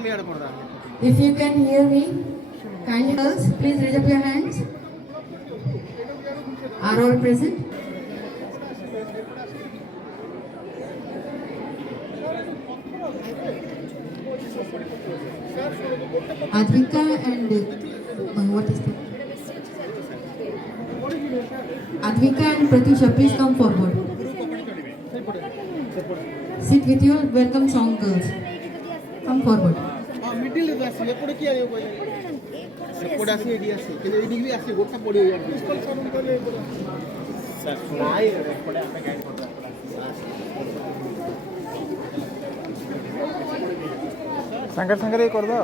If you can hear me, kindly girls, please raise up your hands. Are all present? Advika and what is that? Advika and Pratisha, please come forward. Sit with your welcome song, girls. Come forward. संगर संगर ये कर दो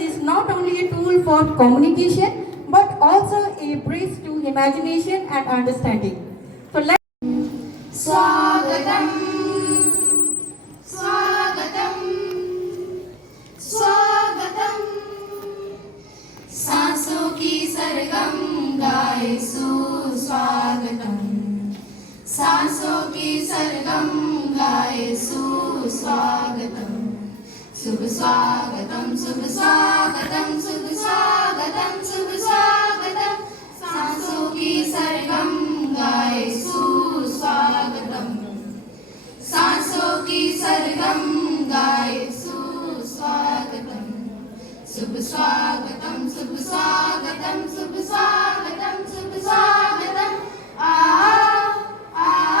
Is not only a tool for communication but also a bridge to imagination and understanding. So let's Swagatam, Swagatam, Swagatam. सांसों की सरगम गाए सुस्वागतम, सांसों की सरगम गाए सुस्वागतम. शुभ स्वागतम, शुभ स्वागतम, शुभ स्वागतम, शुभ स्वागतम. सांसों की सरगम गाए सुस्वागतम, सांसों की सरगम गाए सुस्वागतम. शुभ स्वागतम, शुभ स्वागतम, शुभ स्वागतम, शुभ स्वागतम. आ आ आ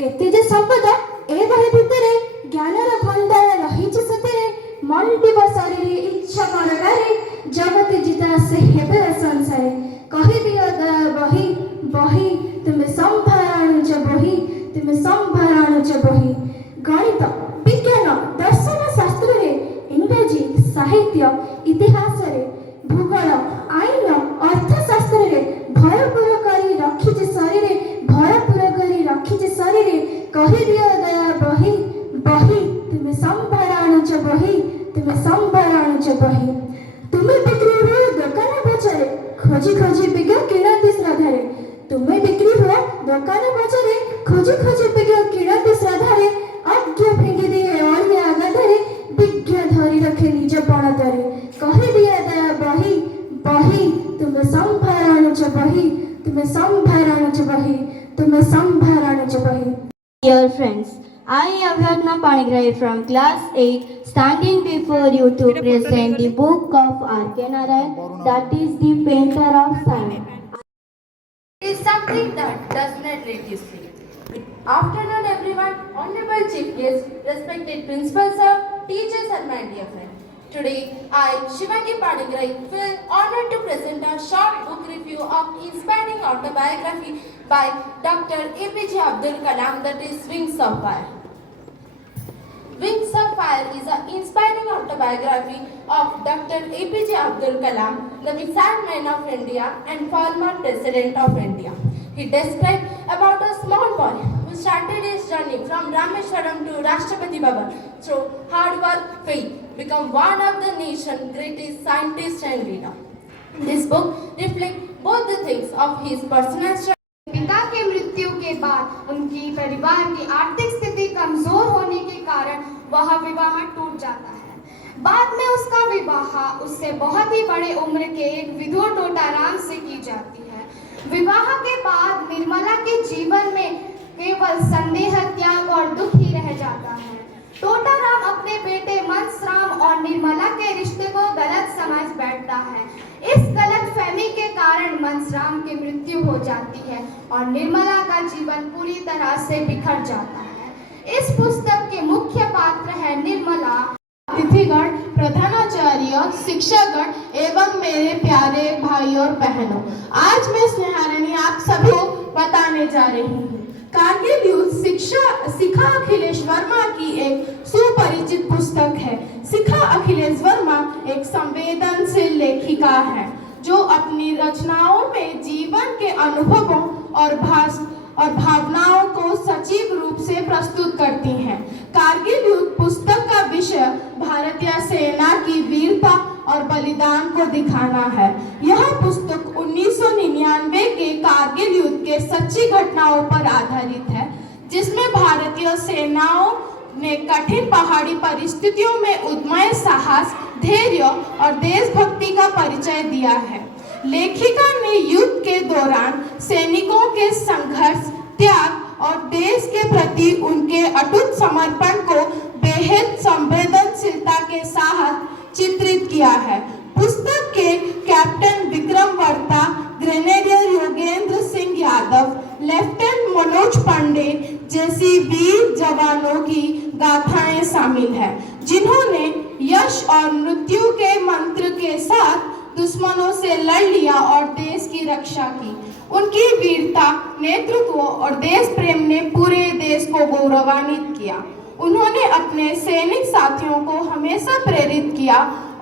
केते जे संपद ए बहे भितरे ज्ञानर भंडार रहिछ सतरे मंडिब शरीर इच्छा करगारे जगत जिता से हेबे संसारे कहि दियो दया बही बही तुमे संभारणु च बही तुमे संभारणु च बही गणित विज्ञान दर्शन शास्त्र रे इंग्रजी साहित्य इतिहास रे भूगोल आईन अर्थशास्त्र रे भरपूर करी रखिछ शरीर भरपूर करी रखिछ शरीर कहि दियो दया बही बही तुम्हें संभाळायचं बही, तुम्हें संभाळायचं बही. तुम्ही बिक्री हो दुकान बचारे, खोजी खोजी बिग किणती श्रद्धारे. तुम्ही बिक्री हो दुकान बचारे, खोजी खोजी बिग किणती श्रद्धारे. आज्ञा फेंगी दिए और आगाधरे, विज्ञा धरी रखे निज पणतरे. कही दिए दया बही, बही तुम्हें संभाळायचं बही, तुम्हें संभाळायचं बही, तुम्हें संभाळायचं बही. Dear friends, I am Ragna Panigrahi from class 8, standing before you to present the book of R.K. Narayan, that is the painter of science. It is something that does not let you sleep. Afternoon everyone, honorable chief guests, respected principal sir, teachers and my dear friends. Today, I, Shivangi Panigrahi, feel honored to present a short book review of inspiring autobiography by Dr. APJ Abdul Kalam, that is Wings of Fire. Wings of Fire is an inspiring autobiography of Dr. APJ Abdul Kalam, the missile man of India and former president of India. He described about a small boy who started his journey from Rameshwaram to Rashtrapati Bhavan through hard work, faith, become one of the nation's greatest scientists and leader. This book reflects both the things of his personal struggle. पिता के मृत्यु के बाद उनकी परिवार की आर्थिक स्थिति कमजोर होने के कारण वह विवाह टूट जाता है। बाद में उसका विवाह उससे बहुत ही बड़े उम्र के एक विधवा टोटाराम से की जाती है। विवाह के बाद निर्मला के जीवन में केवल संदेह, त्याग और दुख ही रह जाता है। टोटाराम अपने बेटे मनसराम और निर्मला के रिश्ते को गलत समझ बैठता है। इस गलत फहमी के कारण मनसराम की मृत्यु हो जाती है और निर्मला का जीवन पूरी तरह से बिखर जाता है। इस पुस्तक के मुख्य पात्र है निर्मला। अतिथिगण, प्रधानाचार्य, शिक्षकगण एवं मेरे प्यारे भाई और बहनों, आज मैं स्नेहारानी आप सभी को बताने जा रही हूँ। कारगिल युद्ध शिखा अखिलेश वर्मा की एक सुपरिचित पुस्तक है। शिखा अखिलेश वर्मा एक संवेदनशील लेखिका है जो अपनी रचनाओं में जीवन के अनुभवों और भावनाओं को सजीव रूप से प्रस्तुत करती हैं। कारगिल युद्ध पुस्तक का विषय भारतीय सेना की वीरता और बलिदान को दिखाना है। यह पुस्तक 1999 के कारगिल युद्ध के सच्ची घटनाओं पर आधारित है, जिसमें भारतीय सेनाओं ने कठिन पहाड़ी परिस्थितियों में उद्यम साहस, धैर्य और देशभक्ति का परिचय दिया है। लेखिका ने युद्ध के दौरान सैनिकों के संघर्ष, त्याग और देश के प्रति उनके अटूट समर्पण को बेहद संवेदनशीलता के साथ चित्रित किया है। पुस्तक के कैप्टन विक्रम वर्ता, ग्रेनेडियर योगेंद्र सिंह यादव, लेफ्टिनेंट मनोज पांडे जैसी वीर जवानों की गाथाएं शामिल हैं, जिन्होंने यश और मृत्यु के मंत्र के साथ दुश्मनों से लड़ लिया और देश की रक्षा की। उनकी वीरता, नेतृत्व और देश प्रेम ने पूरे देश को गौरवान्वित किया। उन्होंने अपने सैनिक साथियों को हमेशा प्रेरित किया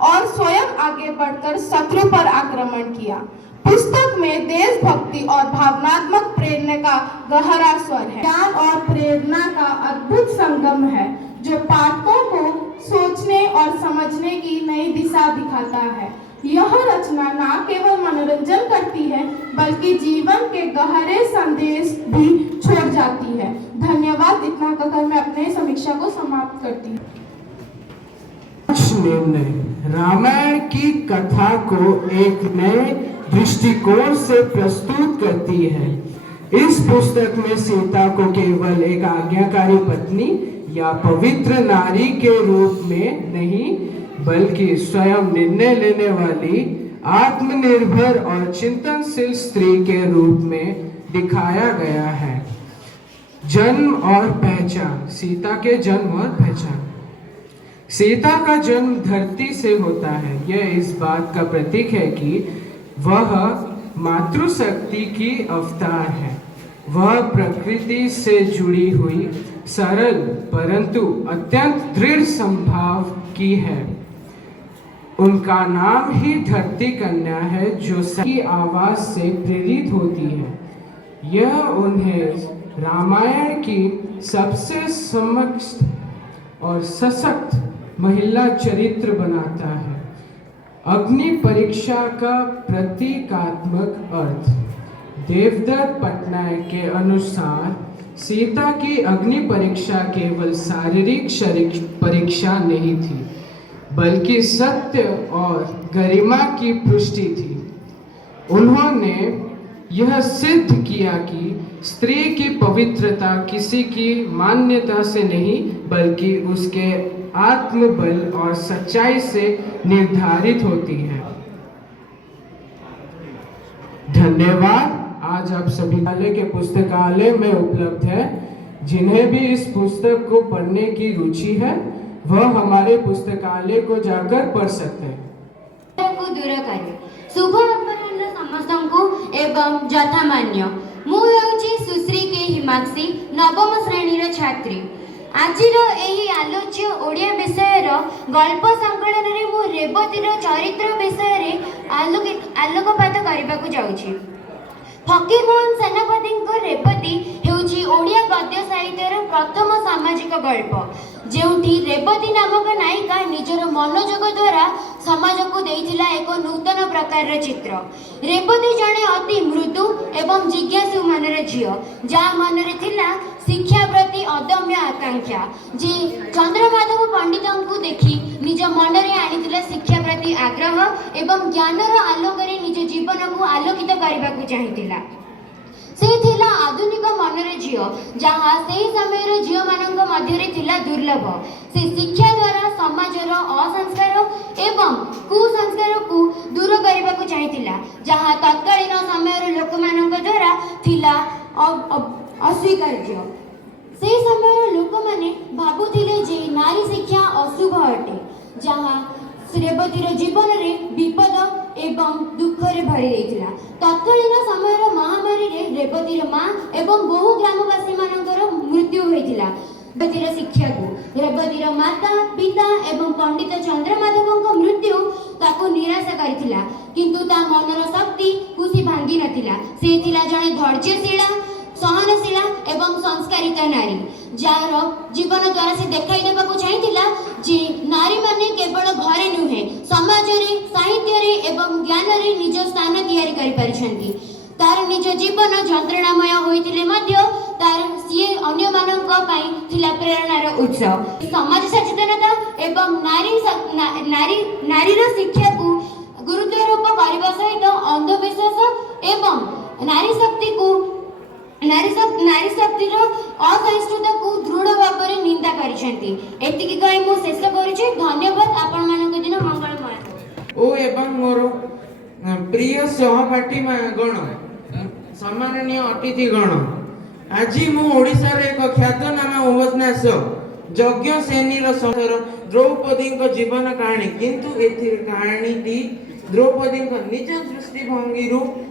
और स्वयं आगे बढ़कर शत्रु पर आक्रमण किया। पुस्तक में देशभक्ति और भावनात्मक प्रेरणा का गहरा स्वर है। ज्ञान और प्रेरणा का अद्भुत संगम है जो पाठकों को सोचने और समझने की नई दिशा दिखाता है। यह रचना न केवल मनोरंजन करती है बल्कि जीवन के गहरे संदेश भी छोड़ जाती है। धन्यवाद। इतना कहकर मैं अपने समीक्षा को समाप्त करती हूँ। निर्णय रामायण की कथा को एक नए दृष्टिकोण से प्रस्तुत करती है। इस पुस्तक में सीता को केवल एक आज्ञाकारी पत्नी या पवित्र नारी के रूप में नहीं बल्कि स्वयं निर्णय लेने वाली, आत्मनिर्भर और चिंतनशील स्त्री के रूप में दिखाया गया है। जन्म और पहचान। सीता के जन्म और पहचान। सीता का जन्म धरती से होता है। यह इस बात का प्रतीक है कि वह मातृशक्ति की अवतार है। वह प्रकृति से जुड़ी हुई सरल परंतु अत्यंत दृढ़ स्वभाव की है। उनका नाम ही धरती कन्या है जो की आवाज से प्रेरित होती है। यह उन्हें रामायण की सबसे और सशक्त महिला चरित्र बनाता है। अग्नि परीक्षा का प्रतीकात्मक अर्थ। देवदत्त पटनायक के अनुसार सीता की अग्नि परीक्षा केवल शारीरिक परीक्षा नहीं थी, बल्कि सत्य और गरिमा की पुष्टि थी। उन्होंने यह सिद्ध किया कि स्त्री की पवित्रता किसी की मान्यता से नहीं, बल्कि उसके आत्मबल और सच्चाई से निर्धारित होती है। धन्यवाद। आज आप सभी विद्यालय के पुस्तकालय में उपलब्ध है। जिन्हें भी इस पुस्तक को पढ़ने की रुचि है वह हमारे पुस्तकालय को जाकर पढ़ सकते हैं। को दूर करे शुभ अपराह्न समस्तंकु एवं यथामान्य मु हेउची सुश्री के हिमाक्षी नवम श्रेणीर छात्री। आजिर एही आलोच्य ओडिया विषयर गल्प संकलन रे मु रेवतीर चरित्र विषय रे आलोकपात करबाकू जाउची। फकीर मोहन सेनापति रेवती हेउची ओडिया गद्य साहित्यर प्रथम सामाजिक गल्प, जेउठी रेवती नामक नायिका निजर मनोयोग द्वारा समाज को देइथिला एक नूतन प्रकार चित्र। रेवती जणे अति मृदु एवं जिज्ञासु मनर झियो, जा मनरे थिला शिक्षा प्रति अदम्य आकांक्षा, जे चंद्रमाधव पंडित को देखी निज मनरे आनिथिला शिक्षा प्रति आग्रह एवं ज्ञानर आलोकरे निज जीवन को आलोकित करबाकू चाहिथिला। से थिला आधुनिक मनरे झियो, जहाँ से समय झियो मानक मध्यरे थिला दुर्लभ। से शिक्षा द्वारा समाजर असंस्कार एवं कुसंस्कार को दूर करबाकू चाहिथिला, जहाँ तत्कालीन समय लोक मानक द्वारा थिला अस्वीकार्य। से समय लोक माने भाबुथिले जे नारी शिक्षा अशुभ अटे, जहाँ रेवतीर जीवन में विपद एवं दुख रे भरी रही। तत्कालीन समय महामारी रे रेवतीर माँ एवं बहु ग्रामवासी मानकर मृत्यु होइथिला। रेवतीर शिक्षा को रेवतीर माता पिता एवं पंडित चंद्रमाधव मृत्यु ताको निराशा करिथिला, किंतु ता मनर शक्ति कुसी भांगी नथिला। से थिला जणे धैर्यशीला, सहनशीला एवं संस्कारिता नारी, जार जीवन द्वारा से देखाई देबाकू चाहिथिला जे नारी माने केवल घरे नुहे, समाज रे, साहित्य रे एवं ज्ञान रे निज स्थान तैयारी करि परिछंती। तार निज जीवन यंत्रणामय होइथिले मध्य तार सिए अन्य मानक पई थिला प्रेरणार उत्स। समाज सचेतनता एवं नारीर शिक्षा को गुरुत्वारोप करबा सहित अंधविश्वास एवं नारी शक्तिर असहिष्णुता को दृढ़ भाव में निंदा करिसेंती। एतिकी कहि मु शेष करूछि। धन्यवाद। आपण मानक दिन मंगलमय ओ एवं मोर प्रिय सहपाठी गण, सम्माननीय अतिथि गण, आज मु ओडिसा रे एक ख्यातनामा उपन्यास यज्ञसेनीर संसार द्रौपदी जीवन कहानी, किंतु एथि कहानी टी द्रौपदी निज दृष्टिभंगी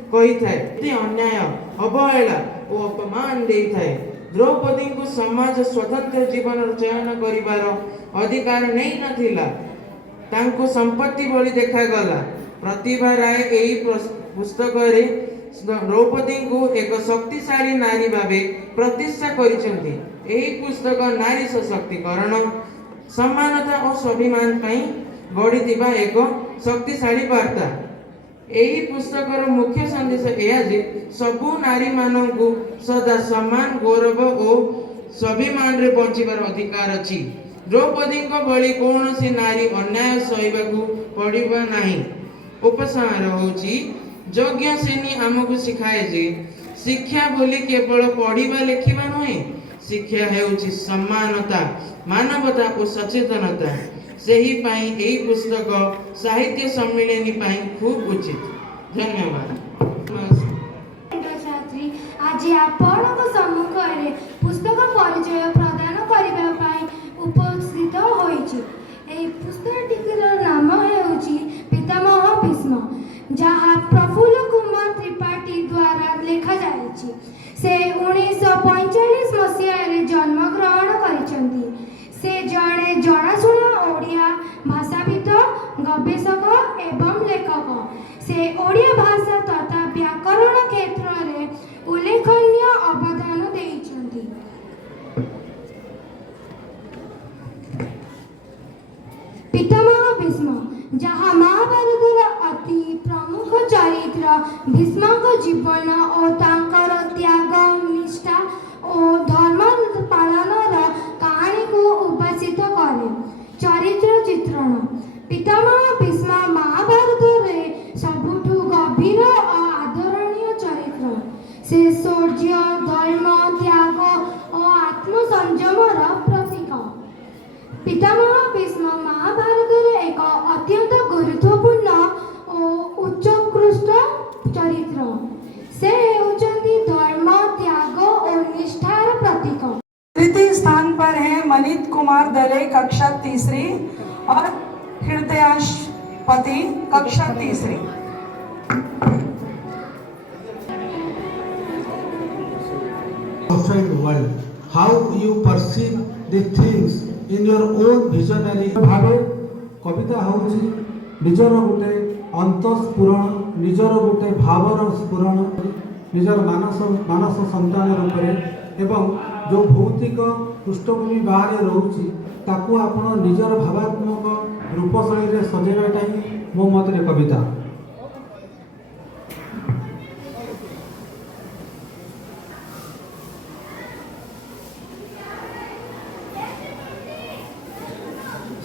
कही थाए। अन्याय, अवहेला और अपमान दे थाए। द्रौपदी को समाज स्वतंत्र जीवन चयन करिवार अधिकार नहीं नथिला, तांको संपत्ति भली देखा गला। प्रतिभा राय एही पुस्तक रे द्रौपदी को एक शक्तिशाली नारी भावे प्रतिष्ठा करिसेंती। एही पुस्तक नारी सशक्तिकरण, समानता और स्वाभिमान पई गढ़ी एक शक्तिशाली वार्ता। एही पुस्तकर मुख्य संदेश यह जे सबु नारी मानकु सदा सम्मान, गौरव और स्वाभिमान रे बंचिबार अधिकार अछि। द्रौपदी भली कौनसी नारी अन्याय सहिबाकू पड़िबा नाही। उपसंहार होछि यज्ञसेनी आमको सिखाए जे शिक्षा बोली केवल पढ़िबा लेखिबा नुहे, शिक्षा हेउछि सम्मानता, मानवता और सचेतनता। सेही पाई एही पुस्तक साहित्य सम्मेलनी पाई खूब उचित। धन्यवाद। छात्री आज आपणक सम्मुख में पुस्तक परिचय प्रदान करने उपस्थित होइछि। एही पुस्तकटिर नाम हेउछि पितामह भीष्म, जहाँ प्रफुल्ल कुमार त्रिपाठी द्वारा लिखा जाइछि। से 1945 मसीह जन्म ग्रहण करिसेंती। से जड़े जनाशुना ओडिया भाषाविद, गवेषक एवं लेखक। से ओडिया भाषा तथा व्याकरण क्षेत्र में उल्लेखनीय अवदान देइछंती। पितामह भीष्म जहाँ महाभारतर अति प्रमुख चरित्र भीष्म जीवन और तांकर त्याग निष्ठा और धर्म पालन कहानी को उपस्थित करे। चरित्र चित्रण पितामह भीष्म महाभारत सबुठु गभीर और आदरणीय चरित्र। से शौर्य धर्म त्याग और आत्मसंयमर प्रतीक। पितामह भीष्म महाभारत एक अत्यंत गुरुत्वपूर्ण और उत्कृष्ट चरित्र। से होचंती धर्म त्याग और निष्ठार प्रतीक। तृतीय स्थान पर है मनीत कुमार दले कक्षा तीसरी और हृदयांश पति कक्षा तीसरी। Outside world, how you perceive the things in your own visionary भावे कविता होची निजर गोटे अंतस्फुरण निजर गोटे भावर स्फुरण निजर मानस संतान रूप एवं जो भौतिक पृष्ठभूमि बाहर रोची ताकू आपण निजर भावात्मक रूपशैली रे सजेबाटा ही मो मतरे कविता।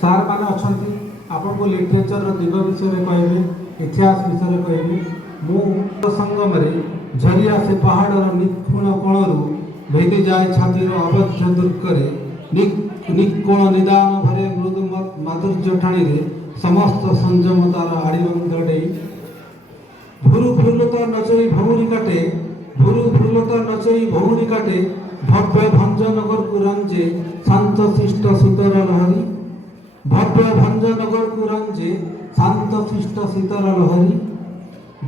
सार मैंने अच्छा आपन को लिटरेचर दिग विषय कहे इतिहास विषय कहे मु संगम झरिया से पहाड़ निखुण कोणरू भेदी जाए छातीर अवध्य दुर्गरे निकोण निदान भरे मृदु माधुर्य ठाणी समस्त संयमतार आड़ीबंध डे भूरु भूलता नचई भौरी काटे भूरु भूलता नचई भौरी काटे भव्य भंजनगर को रंजे शांत शिष्ट शीतर लहरी भव्य भंजनगर को रंजे शांत शिष्ट शीतर लहरी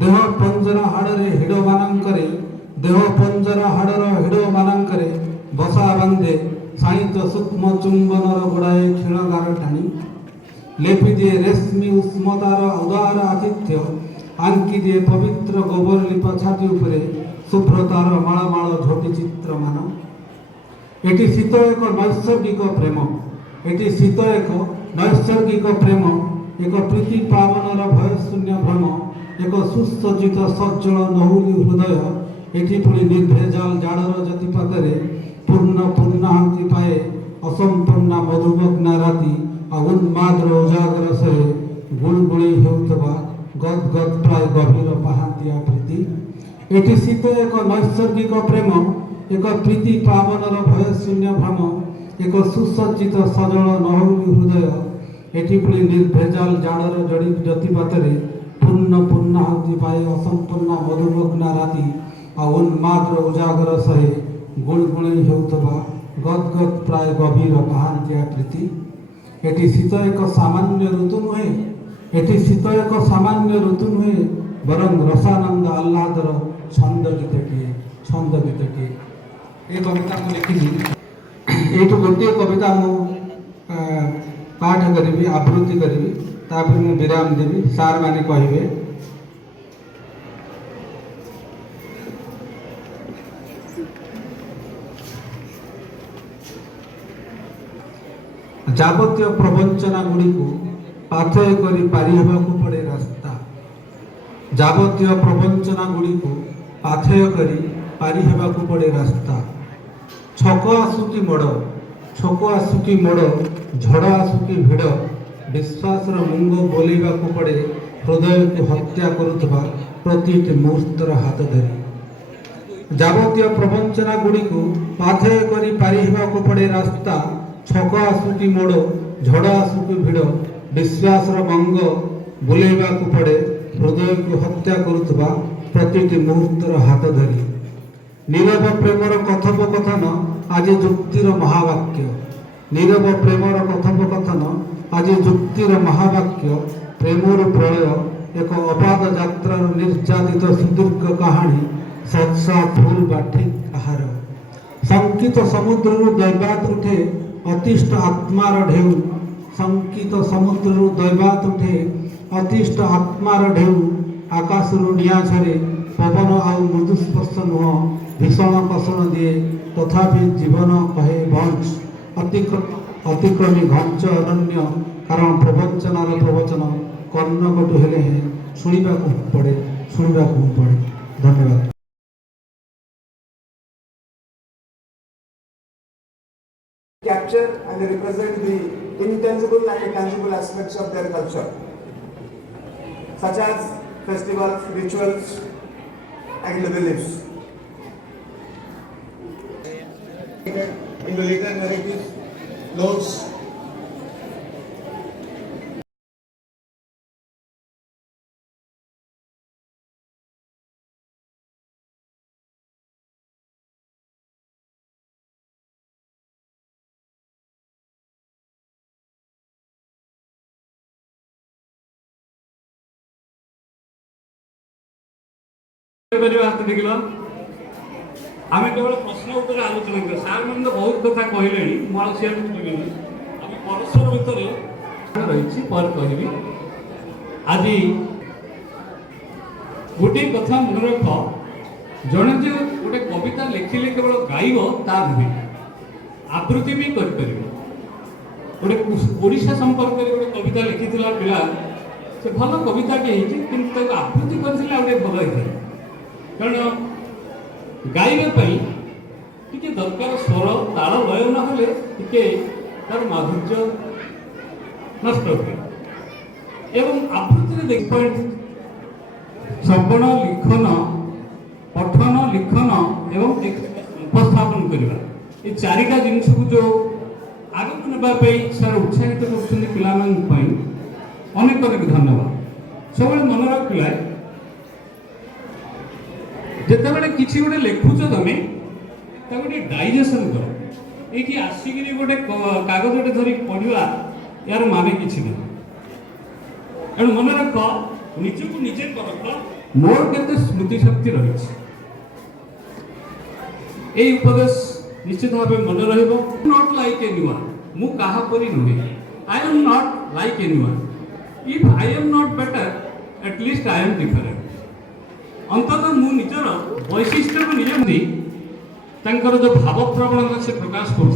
देह पंजर हाड़े हिड़ मानकरे देह पंजर हाड़र हिड़ मानकरे बसा बांधे साणित सूक्ष्म चुंबनर गुड़ाए क्षीणगार टाणी लेपि दिए रेशमी उष्मतार उदार आतिथ्य आंकी दिए पवित्र गोबर लिपा छाती उपरे शुभ्रतार माळमाळ झोटी चित्रमान। एटी शीत एक नैसर्गिक प्रेम एटी शीत एक नैसर्गिक प्रेम एक प्रीति पावनर भय शून्य भ्रम एक सुसज्जित सज्जल नहुली हृदय एटी पुणी निर्भेजाल जाड़र जतिपातरे पूर्ण पूर्णाहुति पाए असंपूर्ण मधुमग्ना राति उन्माद्र उजागर से गुणगुणी हेउथबा गदगद प्राय गभीर पहांतिया प्रीति एटी शीत एक नैसर्गिक प्रेम एक प्रीति पावनर भय शून्य भ्रम एक सुसज्जित सजल नहुली हृदय एटी पुणी निर्भेजाल जाड़र जड़ी जतिपातरे पूर्ण पूर्णाहुति पाए असंपूर्ण मधुमग्ना राति उन्माद्र उजागर सहे गुणगुणी हेउथबा गदगद प्राय गभीर पहांतिया प्रीति एटी शीत एक सामान्य ऋतु नुहे एटी शीत एक सामान्य ऋतु नुहे बरं रसानंद आह्लादर छंद गीतटे ये कविता को लिखी ये गोटे कविता मु पाठ करी आवृत्ति करी तापर मु विराम देवी सार माने कहिबे। जाबतीय प्रवंचना गुड़ी को पाथय करी पारी हेबाकू पड़े रास्ता जाबतीय प्रवंचना गुड़ी को पाथय करी पारी हेबाकू पड़े रास्ता छक आसुकी मोड़ झड़ आसुकी भिड़ विश्वास मूंग बोलेबाकू पड़े हृदय को हत्या करुवा प्रति मुहूर्तर हाथ धरी जाबतीय प्रवंचना गुड़ी को पाथय करी पारी हेबाकू पड़े रास्ता छक आसुकी मोड़ झड़ आसुकी भिड़ विश्वास मंग बुलेबाकू पड़े हृदय को हत्या करुवा प्रति मुहूर्तर हाथ धरी नीरव प्रेमर कथोपकथन आज जुक्तिर महावाक्य नीरव प्रेमर कथोपकथन आज जुक्तिर महावाक्य प्रेमर प्रलय एक अबाध यात्रार निर्यातित सुदीर्घ कहानी सत्सा फूल बाठी आहार संकित समुद्र दैवात उठे अतिष्ठ आत्मार ढेउ संकित समुद्र दैवात उठे अतिष्ठ आत्मार ढेउ आकाशरू निया झरे पवन आउ मृदुस्पर्श नुह भीषण कषण दिए तथापि जीवन कहे बंच अतिक्रमी घंच अरण्य कारण प्रवचनार प्रवचन कर्णकटु हेले शुणा पड़े धन्यवाद। Capture and represent the intangible and tangible aspects of their culture, such as festivals, rituals, and beliefs. In the later narratives, notes, आम केवल प्रश्न उत्तर आलोचना कर सार मैंने बहुत कथा कहले परस्पर भितर रही पर कहबी आज गोटे कथा मन रख जड़े जो गोटे कविता लिखिले केवल गाइब ता नुहे आवृत्ति भी कर गोटे ओडिशा संपर्क में गोटे कविता लिखी पिला से भल कविता कि आवृत्ति कर भल होता कारण गाइबा टी दरकार स्वर ताल लय ना टे तार माधुर्य नष्ट हुए एवं आवृत्ति देख श्रवण लिखन पठन लिखन एवं उपस्थापन करवा ये चारिटा जिनस को जो आग को नापी सर उत्साहित कर अनेक अनेक धन्यवाद सब मन रखला जिते बड़े किसी गोटे लिखुच तुम गोटे डाइजेसन कर ये आसिक गोटे कागज धरी पढ़ा यार माने किसी ना एणु मन रख निजक निजे परख मोर केते स्मृति शक्ति रही उपदेश निश्चित भाव मन रहिबो नॉट लाइक एनीवन मु काहा परी नुहे I am not like anyone if I am not better at least I am different अंततः मु निजर वैशिष्ट्य को निजे तांकर जो भाव प्रवणता से प्रकाश कर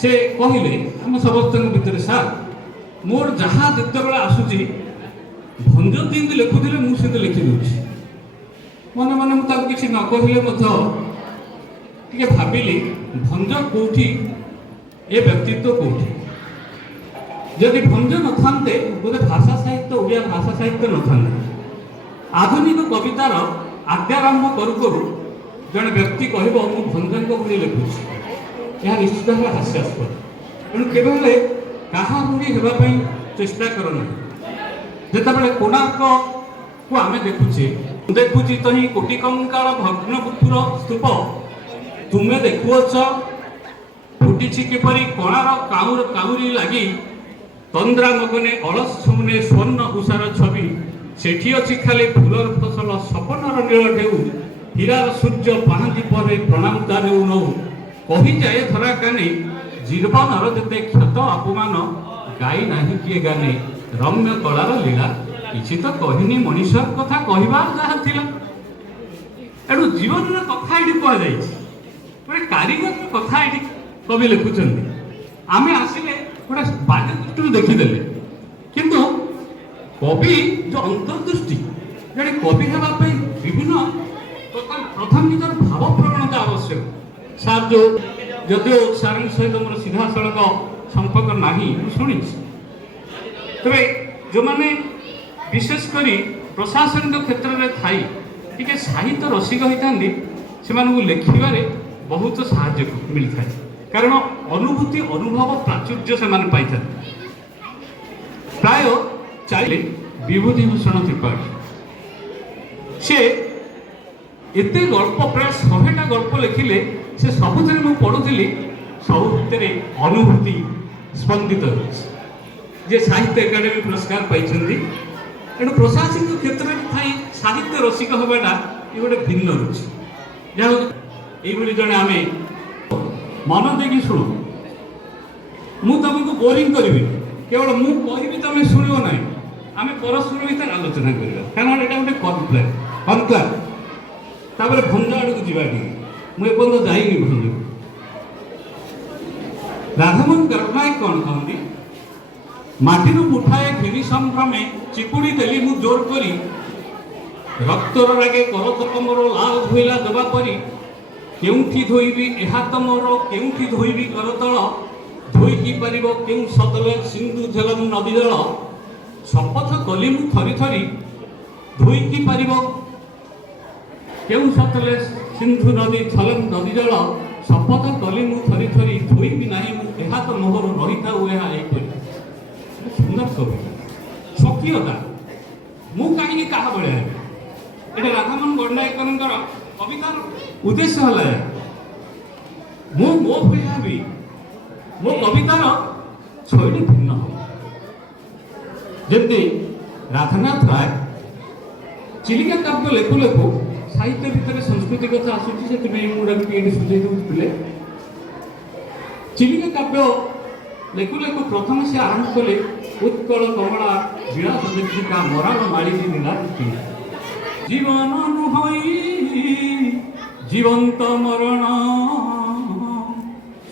से कहले हम समस्त भितर सार मोर जहाँ जिते बड़ा आसूची भंज जमी लिखुले मुझे लिखिदे मन मन मुझे किसी न कहले भाविली भंज कौटी ए व्यक्तित्व कौटी जदि भंज न था बोधे भाषा साहित्य ओडिया भाषा साहित्य न था आधुनिक कवितार आद्यारंभ करू करू जड़े व्यक्ति कह भंजक भूमि लिखुची यह निश्चित भाव हास्यास्पद तेणु केवल क्या रूढ़ी होगापी चेष्टा करना जितेबाला कोणार्क को आम देखुचे देखुची तो ही कोटि कंकाल भग्नपुर स्तूप तुम्हें देखुच फुटी किपरि कणार काउरी लगी तंद्रा मगने अलस छुने स्वर्ण उषार छवि सेठी अच्छी खाली फूलर फसल सपनर नील ढेउ हीरार सूर्य पाहांती पर प्रणाम दारू नौ कही जाए धरा काने जीवनर जेते क्षत अपमान गाई नाही किए गाने रम्य कलार लीला किसी तो कहनी मनुष्य कथा कहबार जहाँ थिला एणु जीवन कथा ये कह गोटे कारीगर कथा ये कवि लिखुंट आम आसिले गोटे बाह्य दृष्टि देखीदे किंतु कवि जो अंतर्दृष्टि जड़े कवि होगापी विभिन्न प्रकार प्रथम निजर भाव प्रवणता आवश्यक सार जो जदिव सार सहित मोर सीधा सड़क संपर्क ना शुणी तेरे जो मैंने विशेषकर प्रशासनिक क्षेत्र में थी टी साहित्य रसिक होता से लिखारे बहुत साहय मिलता है कारण अनुभूति अनुभव प्राचुर्य से पाई प्राय चाहिए विभूतिभूषण त्रिपाठी से एते गल्प प्राय 100टा गल्प लिखिले से सबुथ मुझे पढ़ुली सब भितर अनुभूति स्पंदित जे साहित्य एकाडेमी पुरस्कार पाई एणु प्रशासनिक क्षेत्र में थी साहित्य रसिक हवाटा ये गोटे भिन्न रुचि जहाँ ये जड़े आम मन देकी शुण मु तुमको बोरिंग करी केवल मु कहि तुम शुणव ना आम परस्पर भर आलोचना करवा कारण यहाँ गोटे कनक्लेव तापर भंज आड़ को जावा मुझे जाइनी भंज राधामोहन गणनायक कौन कहती माटी मुठाए घिरी संभ्रमे चिपुड़ी देली मु जोर करी रक्तर रागे करतल मोर लाल धोइला दबा परी केउठी धोइबी एहा त मोर केउठी धोइबी करतल धोइकी पारिबो केउ सतले सिंधु झेलम नदी जल शपथ कली मु थरी थरी धोइकी पारिबो केउ सतले सिंधु नदी झेलम नदी जल शपथ कली मु थरी थरी धोइबी नाही मु एहा त मोहर रहिता एहा एपरि सुंदर कविता स्वकीयता मु कहीं कहा बड़े ये राधामोहन गणनायकर कवितार उद्देश्य है मो भाया भी मो कवितार शैली भिन्न हो जमी राधानाथ राय चिलिका काव्य लेखु लेखु साहित्य भितर संस्कृति कथा आसूची से मुझे सुझे दूसरे चिलिका काव्य लेखु लेखु प्रथम से आरंभ कले उत्कल कमला विलास दीक्षिका मराण मालिनी नीलाती जीवन नुहई जीवंत मरण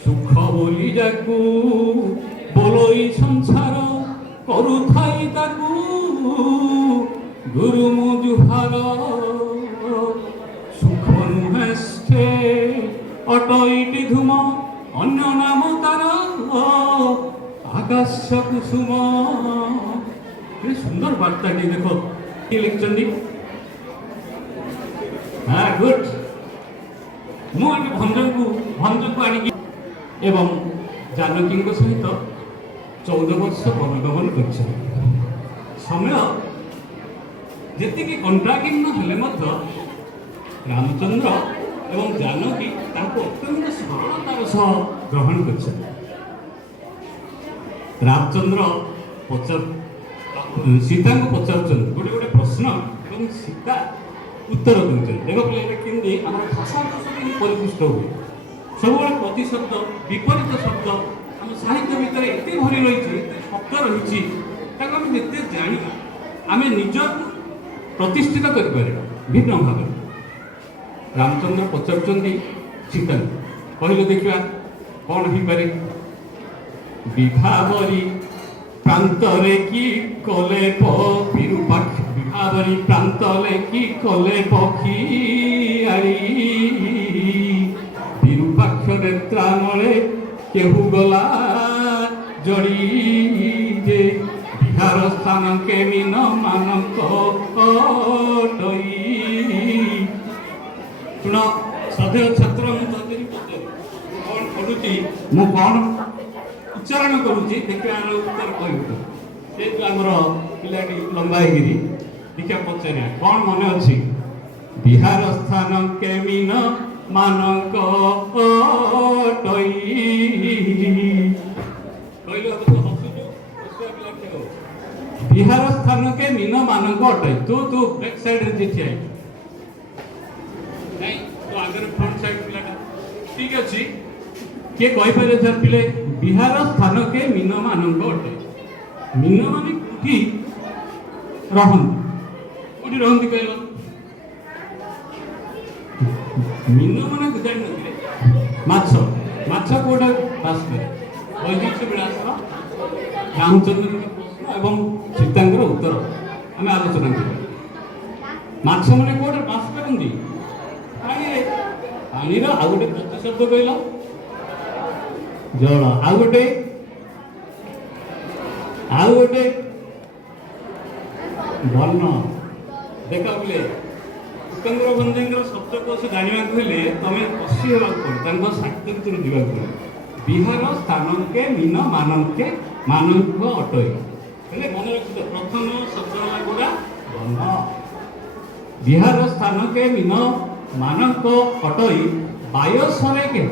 सुख बोली जाकू बोलई संसार करुथाई ताकू गुरु मुजुहार सुख नुहे अटईटी धूम अन्य नाम तार आकाश कुसुम सुंदर वार्ताटी देख लिखी हाँ गुड मुझे भंज को आनिकी एवं जानकी सहित 14 वर्ष वनगमन कर समय जी कंटाकीर्ण हेले रामचंद्र एवं जानकी अत्यंत सरलतार सह ग्रहण कर रामचंद्र सीता को पचार गोटे गोटे प्रश्न एवं सीता उत्तर दूसरे देख पे आम भाषा परिपुष्ट हुए सब प्रतिशब्द विपरीत शब्द आम साहित्य भितर एत भरी रही शब्द रही जिते जाना आम निज प्रतिष्ठित कर भिन्न भाव रामचंद्र पचार सीता कहले देखा कौन हो पारे विभावरी प्रांतरे की कले विरूपाक्ष विभावरी प्रांतले की कले पक्षीआरी विरूपाक्ष नेत्रानले केहू गला जड़ी जे बिहार स्थान के मीन मानक शुण श्रद्धेय छात्र कौन पढ़ुची मु कौन उच्चारण करुच्ची देखिए उत्तर कह आमर पिलाटी लंबा होगी देखिए पचार कौन मन अच्छी बिहार स्थान केमीन मानक बिहार स्थान के मीन मानक अटई तू बैक साइड रे ठिया नहीं तो आगे फ्रंट साइड पिलाटा ठीक अच्छी किए कहीपर सर पिले बिहार स्थान के मीन मानक अटे मीन मान कौटी रहती कहल मीन मान जान माछ कौटे बास करे वैदिक विलास रामचंद्र प्रश्न एवं सीता उत्तर आम आलोचना कर मैंने कौटे बास करती पानी आउ गोटे प्रतिशब्द कहल जल आउ गोटे वर्ण देख बोले उपेन्द्र बंधु शब्दकोश जाना तुम पशी होगा पड़े साहित्य भितर जावाक पड़े बिहार स्थान के मीन मानके मानक अटई मन रखी प्रथम शब्द गुड़ा वर्ण बिहार स्थान के मीन मानक अटई बायसरे के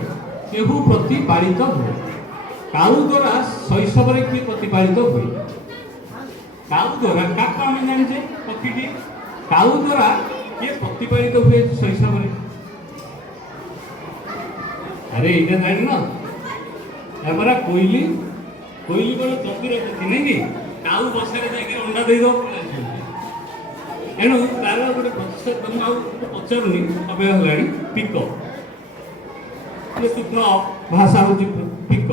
केहू प्रतिपालित हुए काऊ द्वारा शैशव किए प्रतिपालित हुए काऊ द्वारा क्या जाने पक्षी काऊ द्वारा किए प्रतिपालित हुए शैशव अरे ये जान ना कोईली कोईली बड़े चतुर पक्षी नहीं कि काऊ बसारे जाकर अंडा दे दो एणु तार गोटे प्रतिशत पचारूनी अभय है पिक शुद्ध भाषा हूँ पिक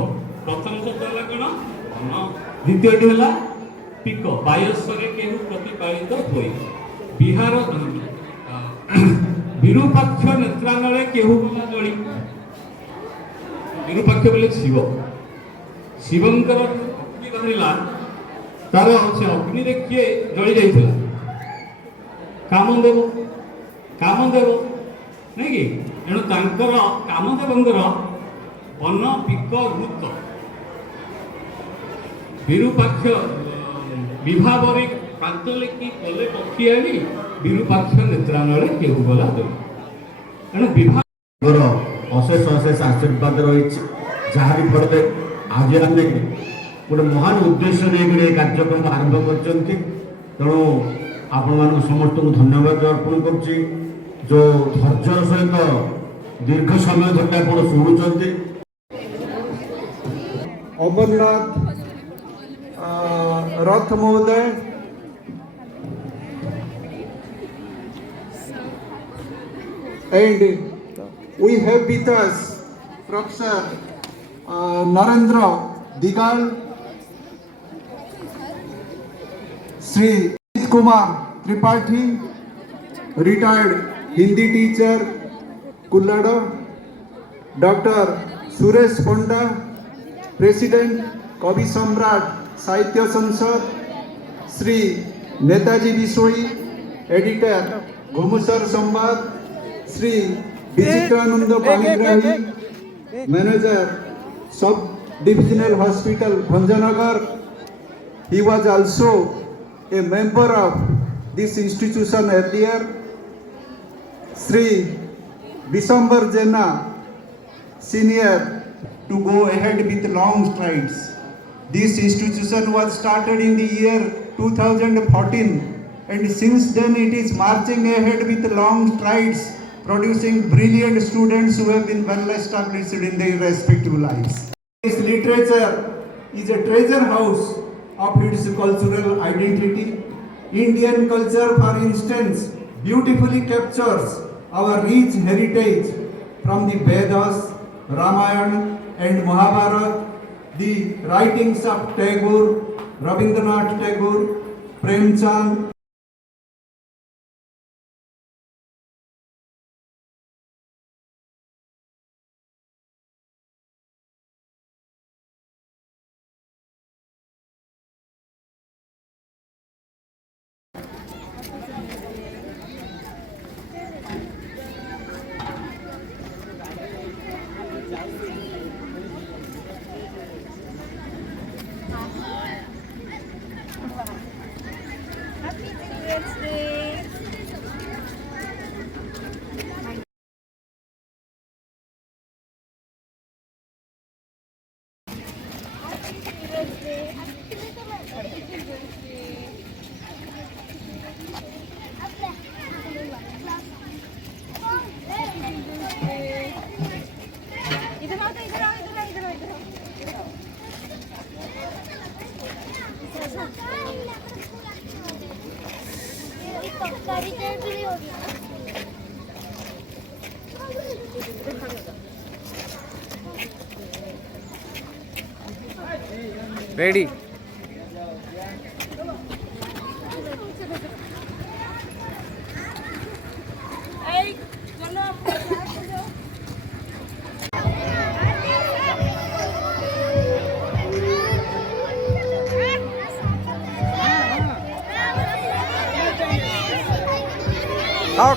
प्रथम शब्द है कौन बन द्वितीयटी है पिक बायस्वर केहू प्रतिपालित हुए बिहार विरूपाक्ष नेत्रांगले केहू गला जली विरूपाक्ष बोले शिव शिवंकर अग्नि बाहरिला तार से अग्नि रे किए जली जाइथिला कामदेव नहीं कि एणु तांकर कामदेवंकर बन पिक वृत्त विरूपाक्ष विभावरे पांचलेखी कले पक्षी आनी विरूपाक्ष नेत्रांगले केहू गला जली एणु विभाग अशेष अशेष आशीर्वाद रही जहाँ फल आज आम गोटे महान उद्देश्य नहीं कार्यक्रम आरंभ कर तेणु आपण मान समस्त धन्यवाद अर्पण कर जो धैर्य सहित दीर्घ समय धरी आप शुणुंट अमरनाथ रथ महोदय and we have with us Professor Narendra Digal, Sri Kumar Tripathi, retired Hindi teacher, Kullada, Dr. Suresh Ponda, President Kavi Samrat Sahitya Sansad, Sri Netaji Bisoi, Editor Gomusar Sambad, Sri Vichitananda Panigrahi, Manager Sub-Divisional Hospital Bhanjanagar. He was also a member of this institution earlier. Sri Visambar Jena, Senior, to go ahead with long strides. This institution was started in the year 2014 and since then it is marching ahead with long strides, producing brilliant students who have been well established in their respective lives. This literature is a treasure house of its cultural identity. Indian culture, for instance, beautifully captures our rich heritage from the Vedas, Ramayana and Mahabharata, the writings of Tagore, Rabindranath Tagore, Premchand, ready. खाओ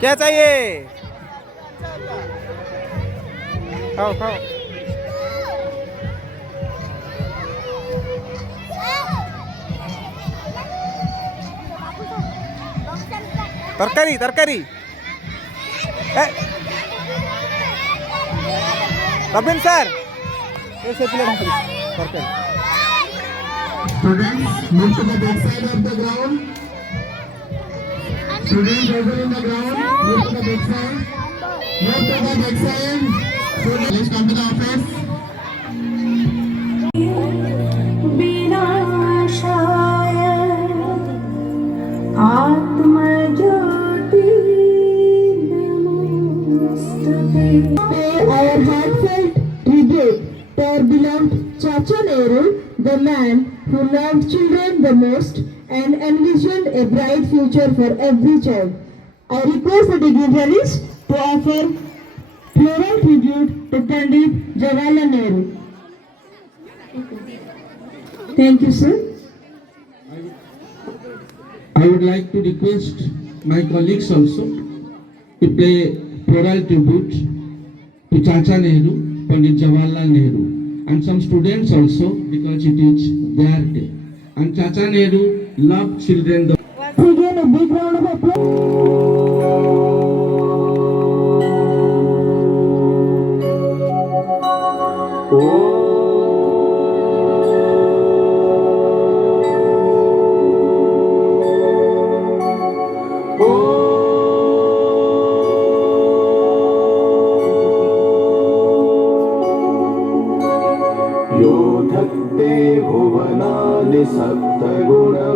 क्या चाहिए खाओ तरकारी Robin sir, कैसे plate तरकारी Students, move to the back side of the ground. Students, over in the ground. Move to the back side. Move to the back side. Students, let's come to the office. the man who loved children the most and envisioned a bright future for every child. I request the dignitaries to offer floral tribute to Pandit Jawaharlal Nehru. Thank you, sir. I would like to request my colleagues also to play floral tribute to Chacha Nehru, Pandit Jawaharlal Nehru, and some students also because it is their day. And Chacha Nehru loved children. Once again, a big round of applause. यो धत्ते भुवनानि सप्तगुणवान्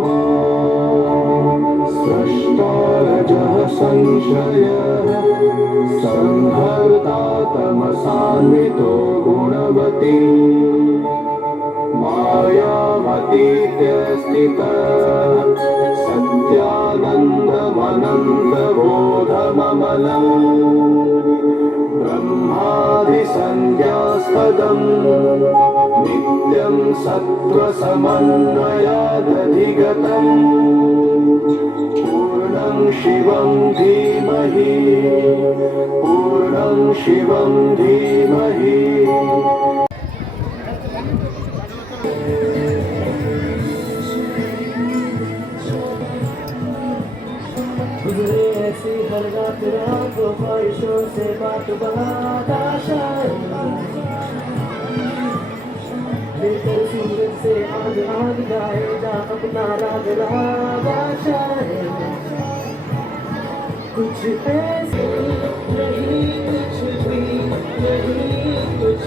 स्रष्टा रजः संशयः संहर्ता तमसान्वितो गुणवती मायामतीत्यस्थितः सत्यानन्दमनन्तबोधममलम् ब्रह्मादिसंज्ञास्पदम् नित्यं सत्त्वसमन्वयादधिगतम् पूर्णं शिवं धीमहि पूर्णं शिवं धीमहि गुजरे ऐसी हर रात रात वो ख्वाहिशों से बात बढ़ाता लेकर सूरज से आग आग जाएगा अपना राग रागा कुछ ऐसे नहीं कुछ भी नहीं कुछ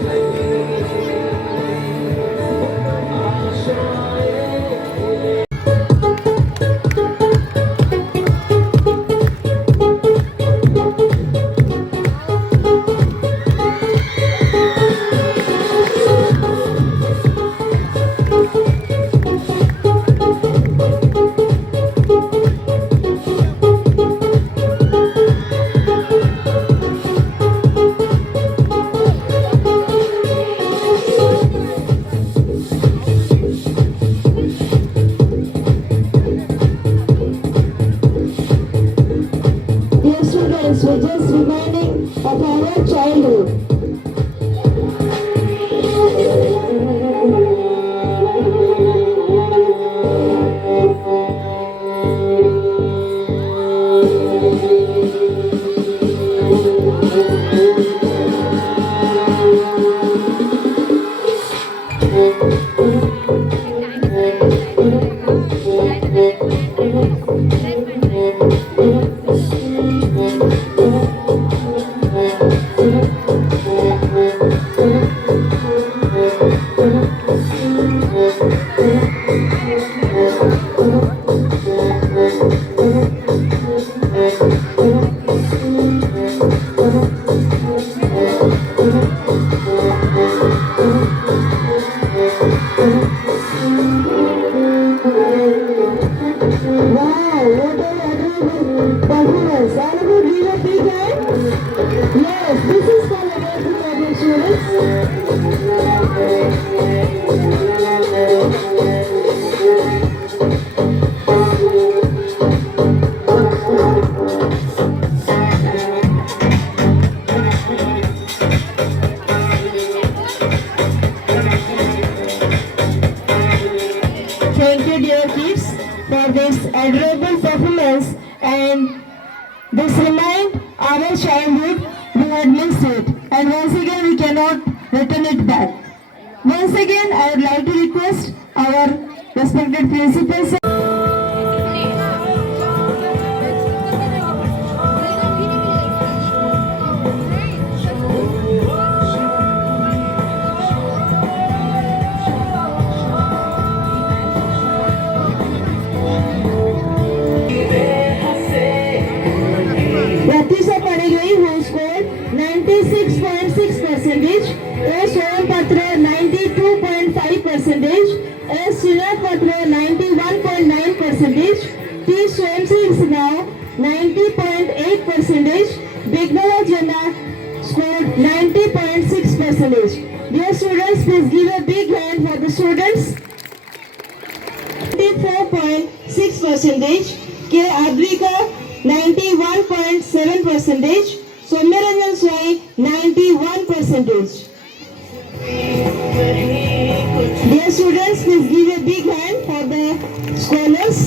we're just reminding of our childhood. Thank you, dear kids, for this admirable performance, and this remind our childhood. We had missed it, and once again we cannot return it back. Once again, I would like to request our respected principals. Pratisha Panigai, who scored 96.6%, A. Soham Patra 92.5%, Srinath Patra 91.9 percentage. T. Swamsi is now 90.8 percentage. Bignala Jana scored 90.6 percentage. Dear students, please give a big hand for the students. 94.6 percentage. K. Advika 91.7 percentage. Somyaranjan Swai 91 percentage. Dear students, please give a big hand for the scholars.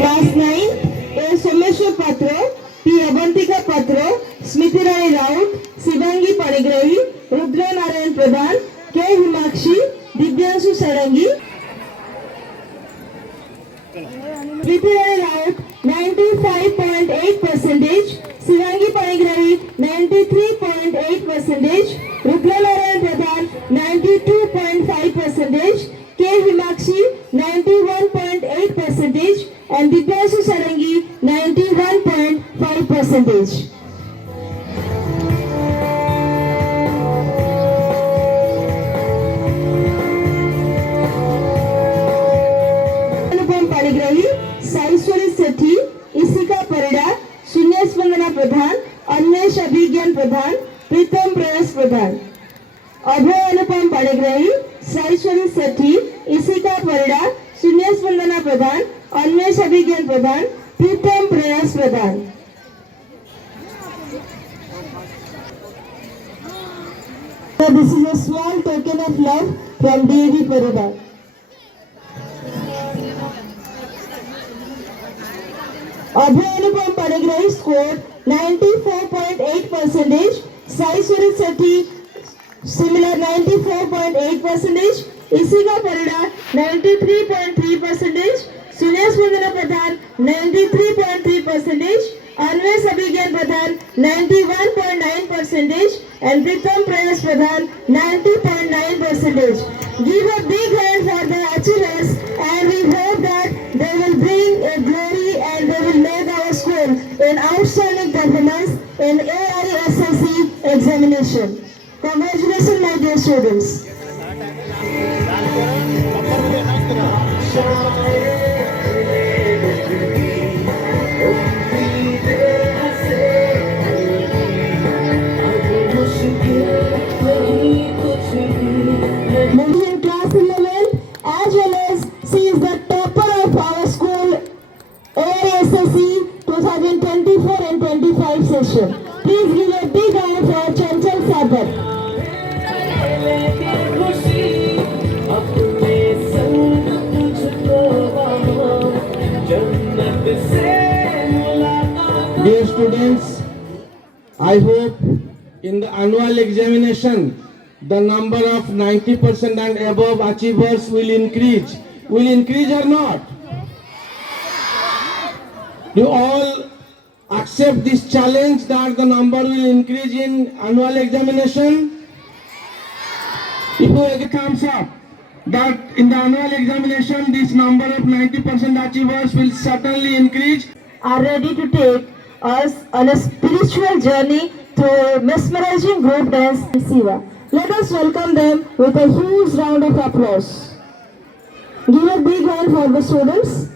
Class 9, A. Someshwar Patra, P. Abantika Patra, Smriti Rani Raut, Sivangi Panigrahi, Rudra Narayan Pradhan, K. Himakshi, Divyanshu Sarangi. Smriti Rani Raut 95.8 percentage, Sivangi Panigrahi 93.8 percentage, Rudra Narayan Pradhan 92.5 percentage, K. Himakshi 91.8 percentage, and Divyanshu Sarangi 91.5 percentage. Anupam Panigrahi, Saiswari Sethi, Isika Parida, Shunya Spandana Pradhan, Anmesh Abhigyan Pradhan, Pritam Prayas Pradhan. Abhay Anupam Panigrahi, Saiswari Sethi, Isika Parida, Shunya Spandana Pradhan, Anmesh Abhigyan Pradhan, Pritam Prayas Pradhan. So this is a small token of love from Devi Parida. Abhay Anupam Panigrahi scored 94.8 percentage, Saiswari Sethi similar 94.8 percentage, Isika Parida 93.3 percentage, Sunesh Vandana Pradhan 93.3 percentage, Anvesh Abhigyan Pradhan 91.9 percentage, and Pritam Prayas Pradhan 90.9 percentage. Give a big hand for the achievers, and we hope that they will bring a glory and they will make our school an outstanding performance in ARSSC examination. Congratulations, my dear students. Moving in class 11, as well as she is the topper of our school ARSSC 2024 and 25 session. Please give a big hand for Chanchal Sabar. Dear students, I hope in the annual examination the number of 90% and above achievers will increase. Will increase or not? You all accept this challenge that the number will increase in annual examination? If you comes up that in the annual examination this number of 90% achievers will certainly increase, Are ready to take us on a spiritual journey through a mesmerizing group dance in Siva. Let us welcome them with a huge round of applause. Give a big hand for the students.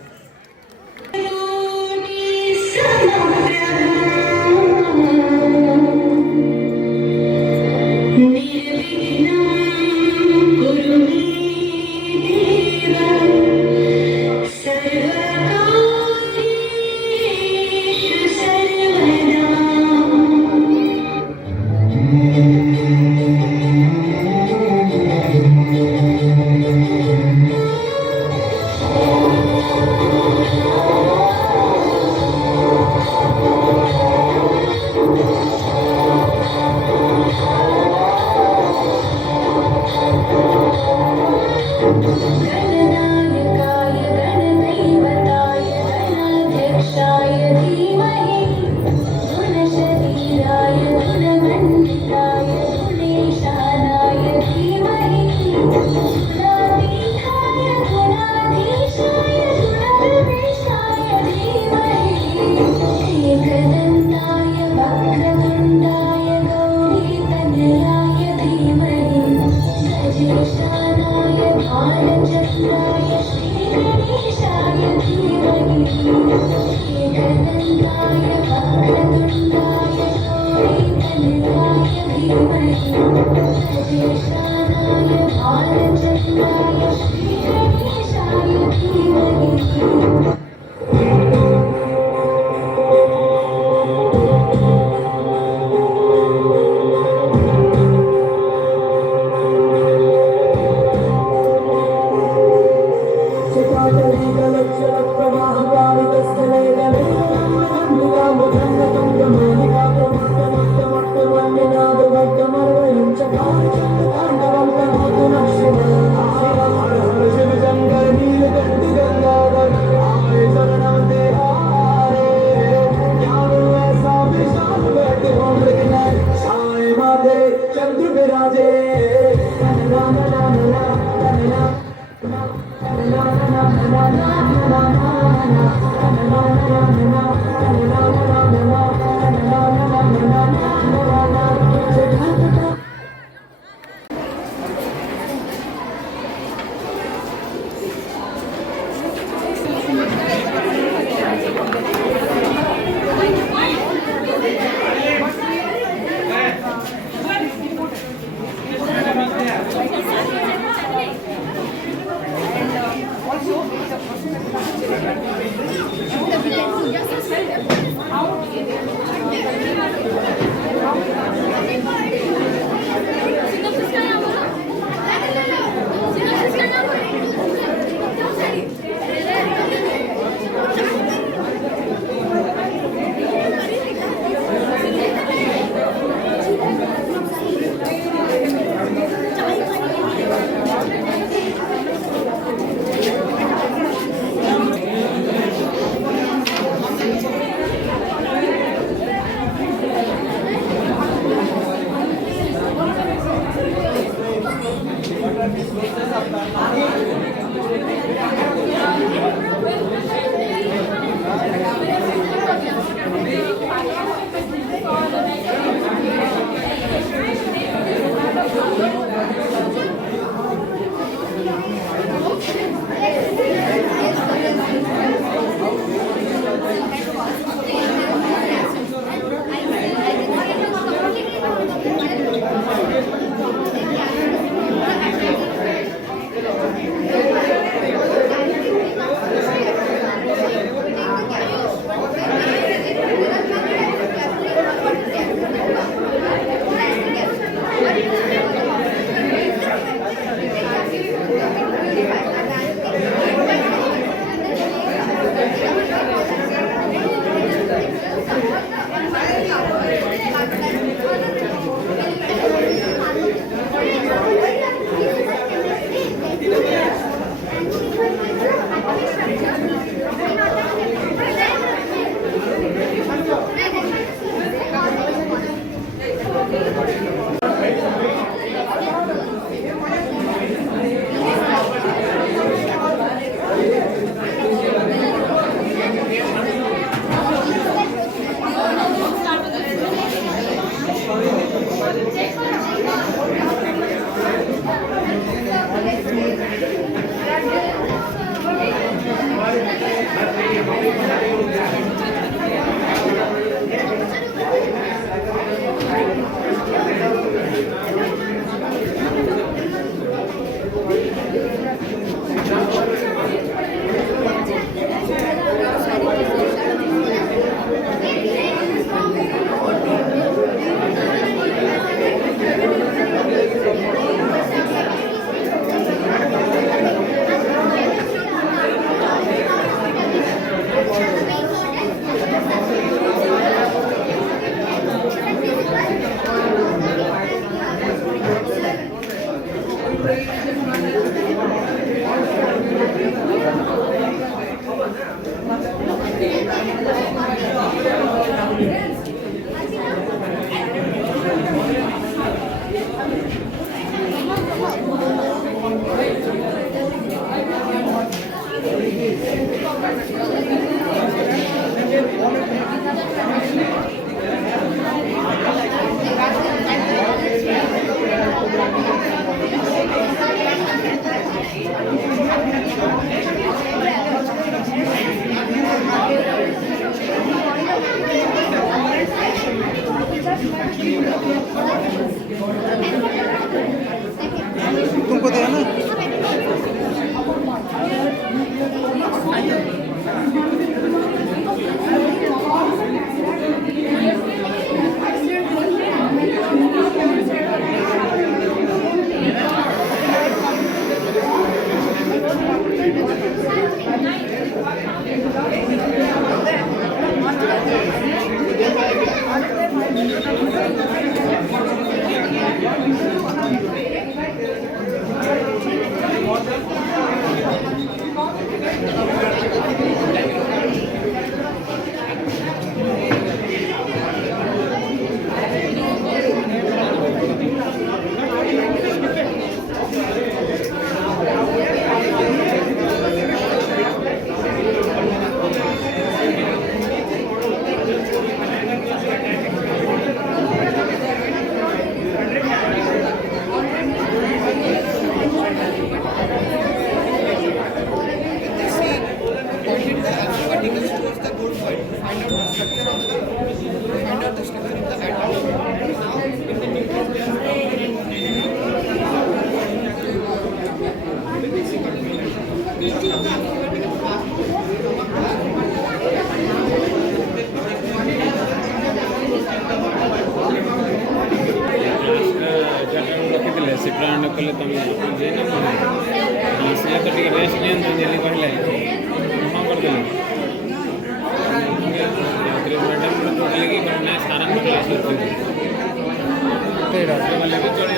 धीमहि Thank you. Brand कले तुम जे ना इसलिए तो टिके rest लेन तो जल्दी कहले हम कर देले मैडम को कहले कि करना सारा क्लास होती तेरा वाले भी चले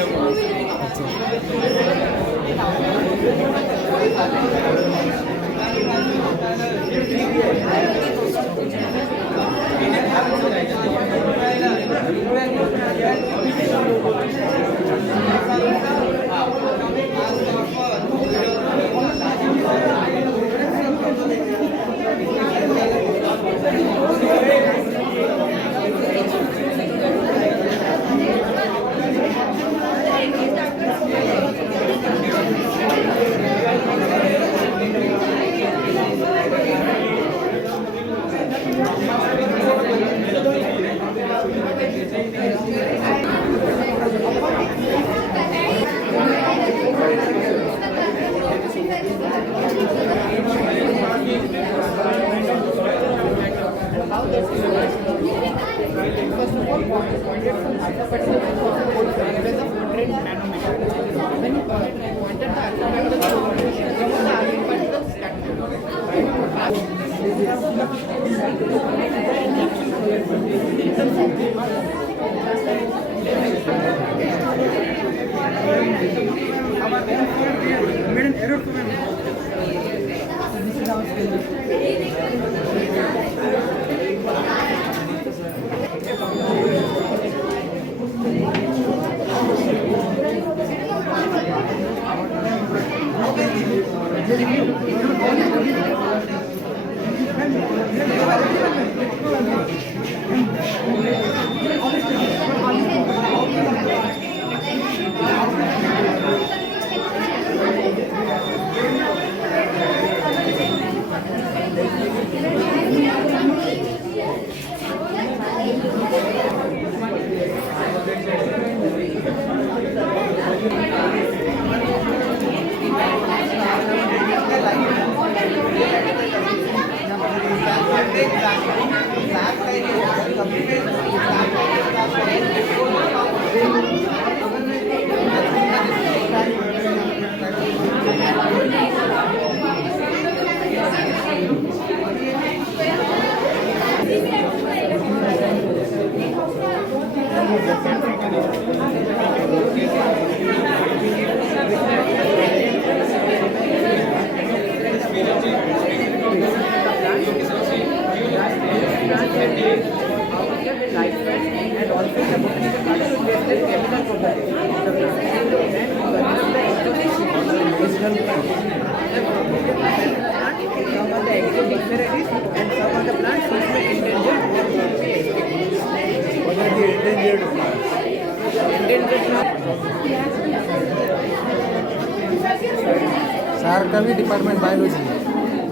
सर का भी डिपार्टमेंट बायोलॉजी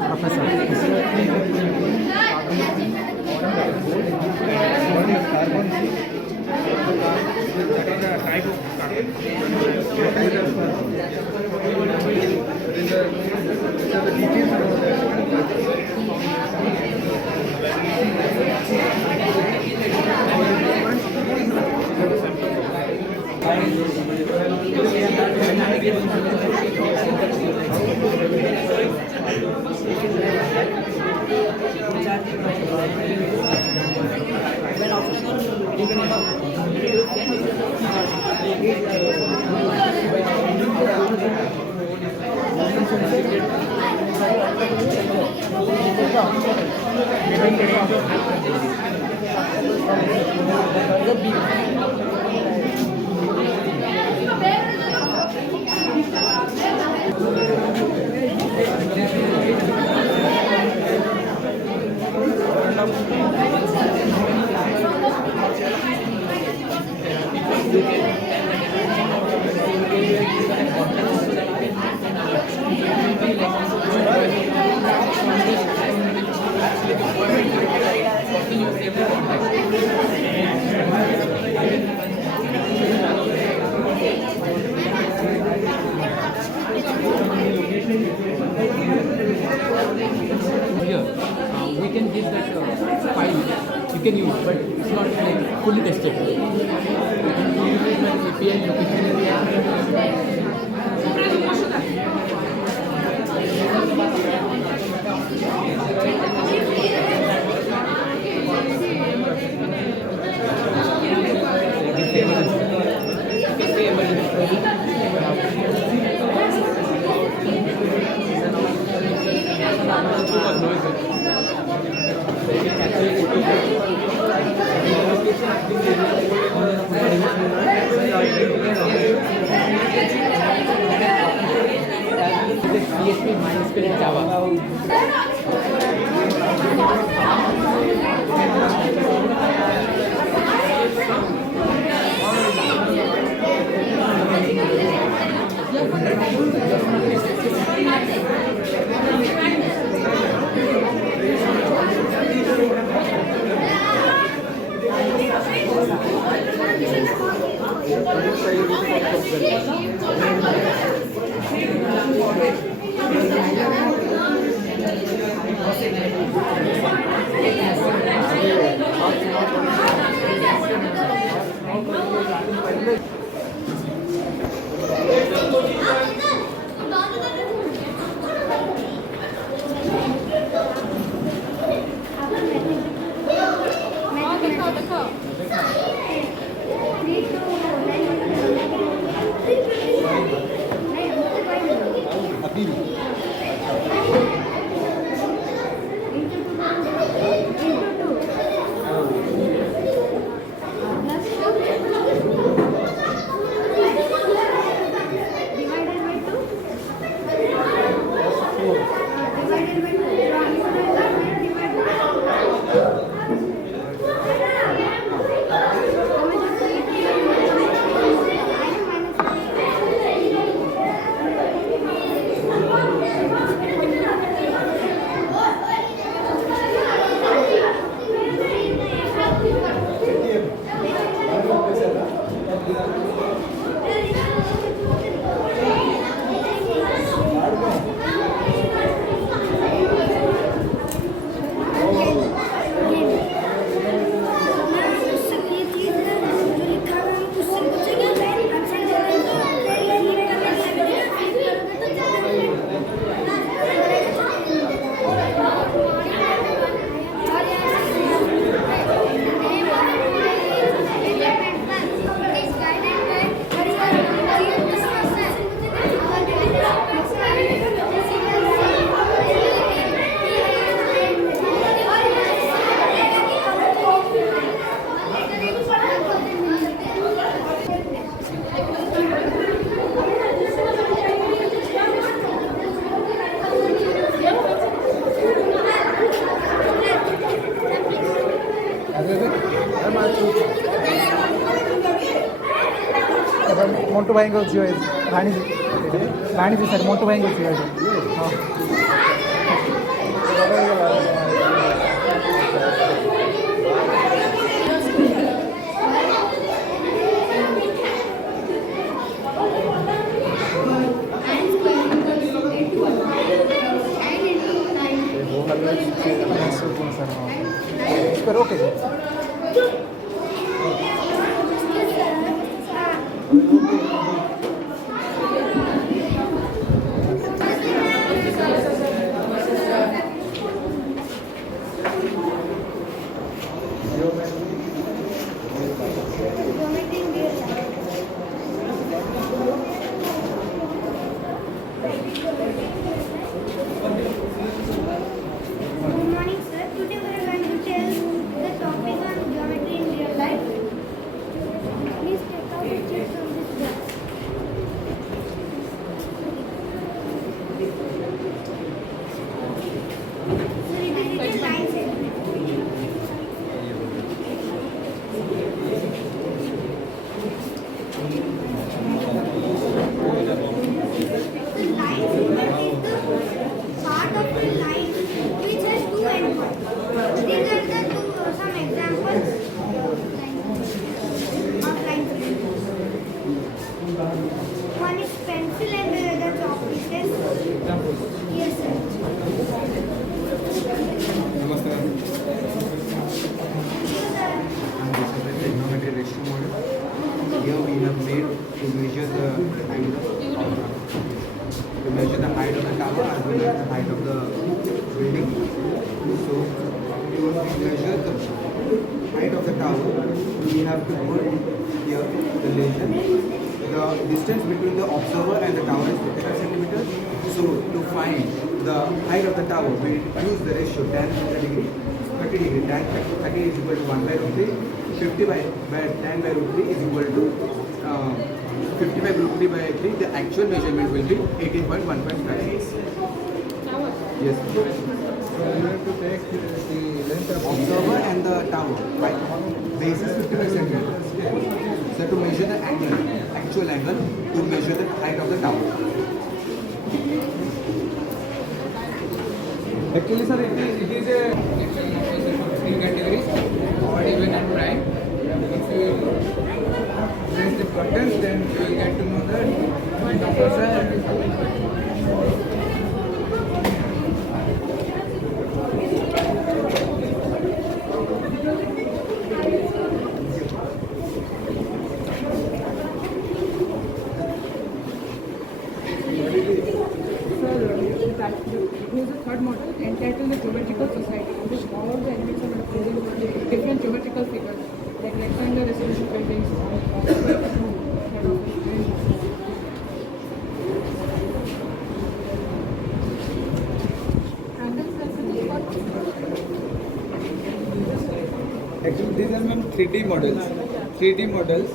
प्रोफेसर मोन्टू भाइको झियो भाणीजी सर मोन्टू भाइको झियो sir okay Distance between the observer and the tower is 55 centimeters. So to find the height of the tower, we use the ratio tan 30 degree. Tan 30 is equal to 1 by root 3. 50 by tan by root 3 is equal to 55 root 3 by 3. The actual measurement will be 18.1.5. Yes. So you have to take the length of Observer and the tower, right? Base is 55 centimeters. So to measure the angle, actual angle, to measure the height of the tower. Actually, sir, it is a three categories: odd, even, and prime. If you raise the buttons, then you will get to know that numbers are. Here's the third model entitled the Geometrical Society, which all the elements are represented different geometrical figures like rectangular residential buildings, Actually, these are 3D models. 3D models,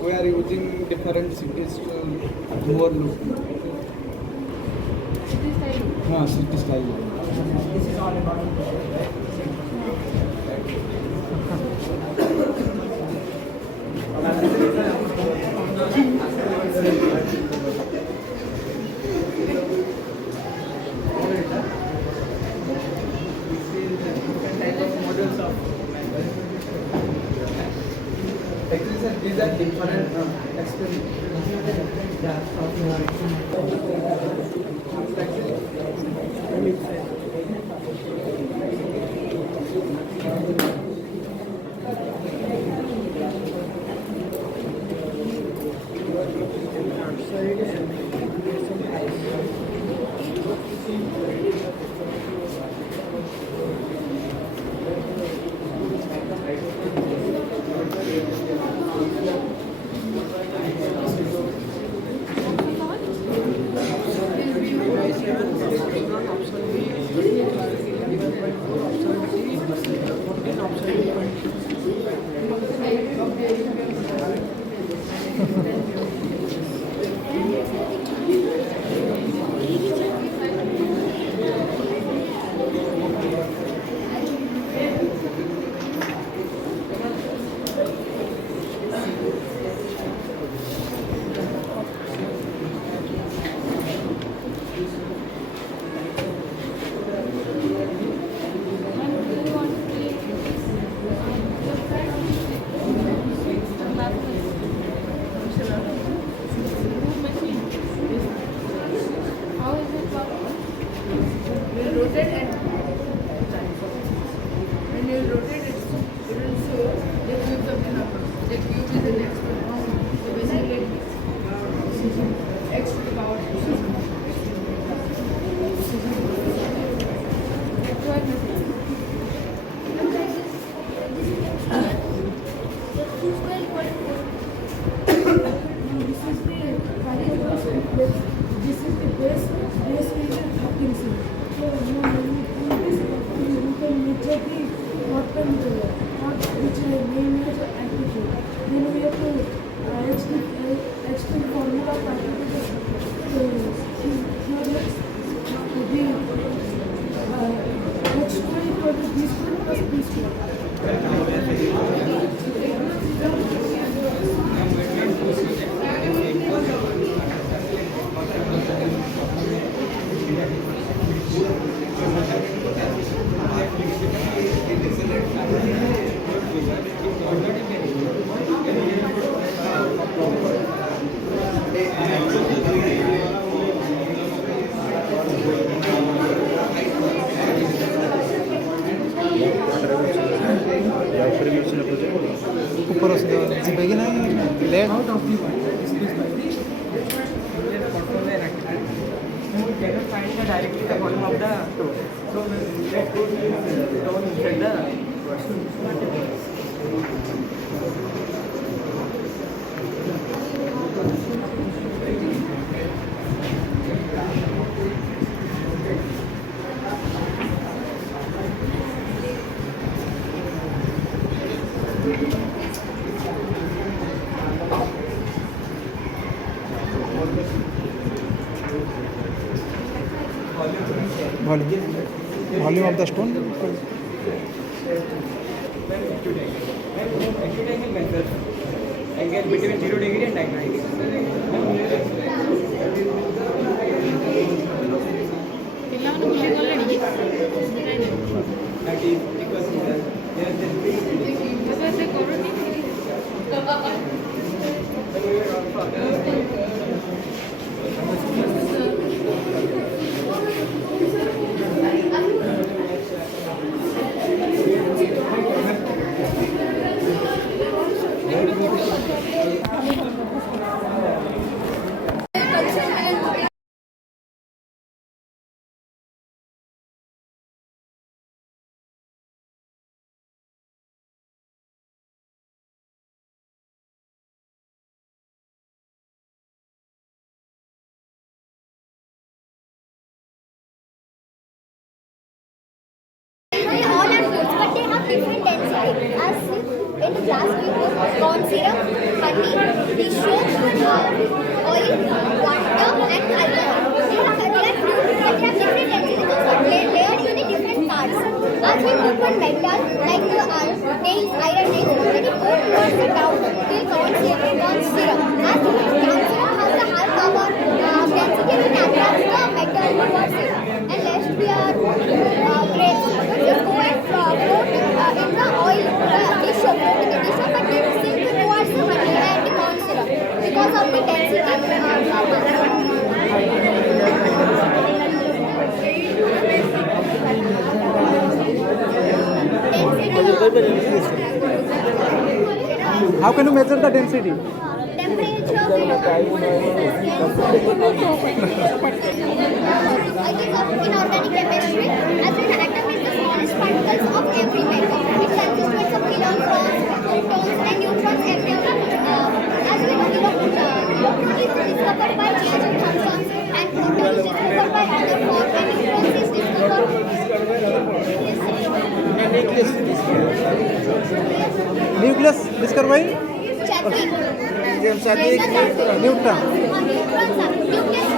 we are using different cities to more look. City style. This is all about Models of. Actually, sir, these are different directly the bottom of the toe. So let's go down inside the volume Volume of the stone. Angle between 0 degree and 90 degree. That is because all are foods, but they have different density. As in the glass we have corn syrup, honey, tissue, oil, water, and alcohol. They are fruits, but they have different density. Those are layered in the different parts. As we put one metal, like the nails, iron nails, when we put towards the down, we can't see every corn syrup. As the corn syrup has the high power density, it attracts the metal towards it. And last we are grapes. Just go and float in the oil, dish of float in the dish, but they sink towards the honey and the corn syrup because of the density How can you measure the density? Inorganic chemistry, as an atom is the smallest particles of every metal. It consists of kilograms, protons, and neutrons everywhere. As we know, electron is discovered by J.J. Thomson, and proton is discovered by Rutherford, and neutrons is discovered. Nucleus discovered by Chadwick. Newton. Neutrons are nucleus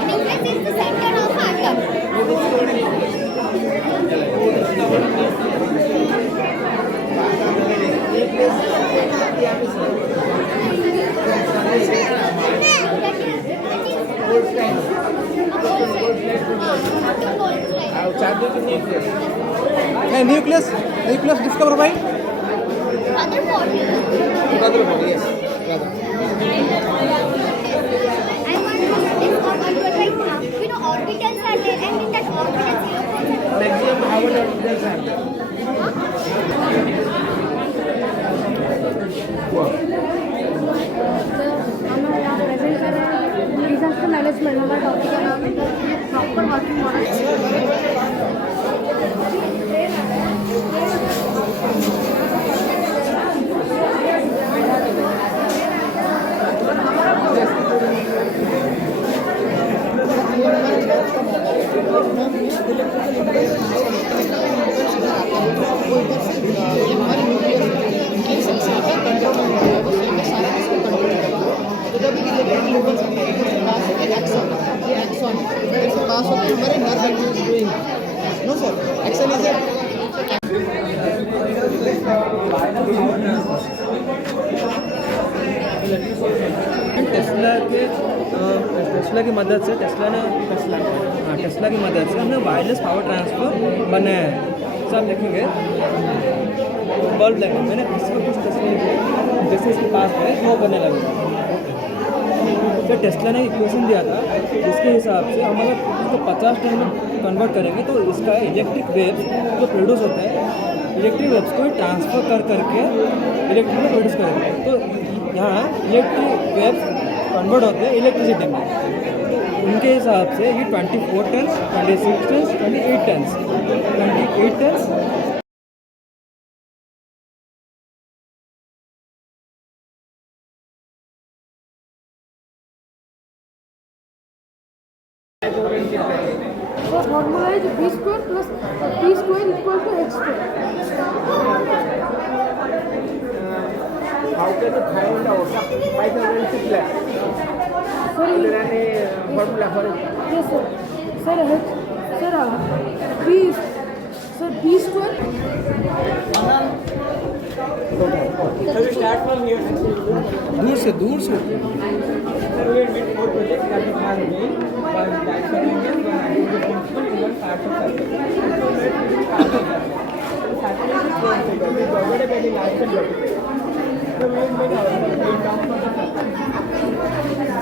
is the center of atom. Nucleus discovered by Rutherford. Yes. You know, orbitals are there, and in that orbitals, Maximum how many orbitals are there? Disaster management हमारा topic का नाम है proper working model No sir, action is Tesla की मदद से Tesla की मदद से हमने वायरलेस पावर ट्रांसफर बनाया है। सब देखेंगे बल्ब देखेंगे, मैंने किसी को कुछ टेस्ला जैसे इसके पास है वो बनने लगेगा। फिर टेस्ला ने इक्वेशन दिया था जिसके हिसाब से हम अगर इसको 50 टन में कन्वर्ट करेंगे तो इसका इलेक्ट्रिक वेव्स जो प्रोड्यूस होता है इलेक्ट्रिक वेव्स को ट्रांसफ़र करके इलेक्ट्रिक में प्रोड्यूस करेंगे। तो यहाँ इलेक्ट्रिक वेव्स कन्वर्ट होते हैं इलेक्ट्रिसिटी में। तो उनके हिसाब से ये 24 ton 26 ton 28 ton The formula is b square plus p square equal to h square. How can you find out Pythagorean left? Sorry. Is there any formula for it? Yes sir. Sir, h Sir, please. Sir, please do it. So we start from here. दूर से Sir, we will meet 4 projects that we have made. One tax challenges, one identity principle, and one part of circle. So let's do part of that. So Saturday is going to go. We forgot about the last and vertical. So we will make our talk for the circle. Continue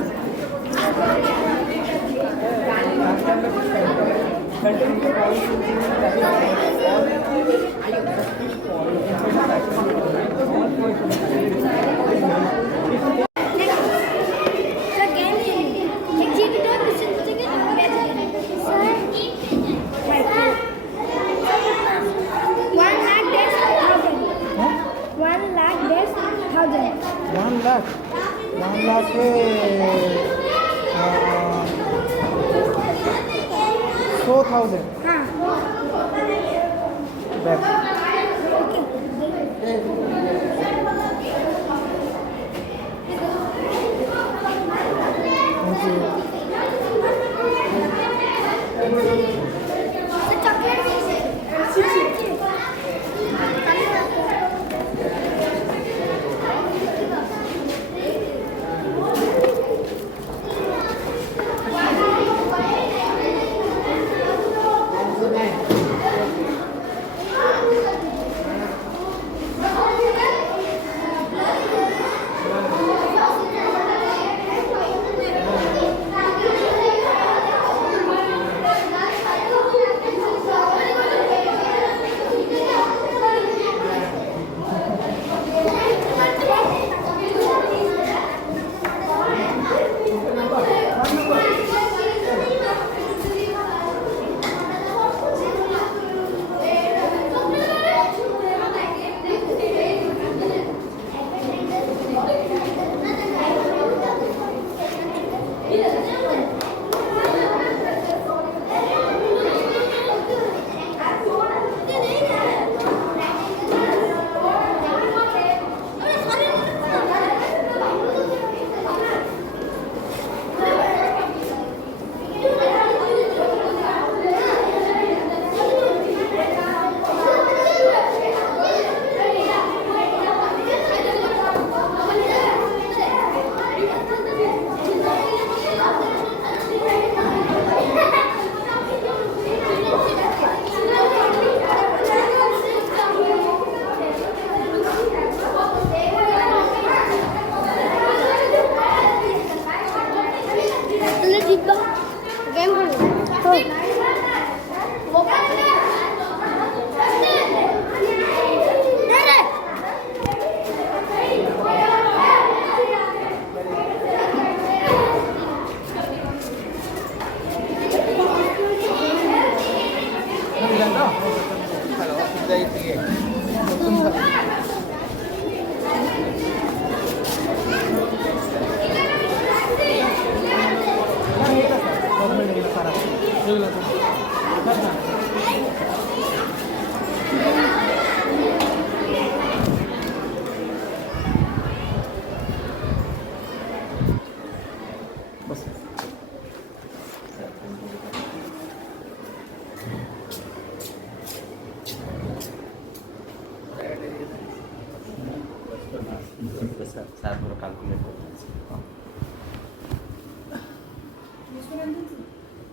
to point to one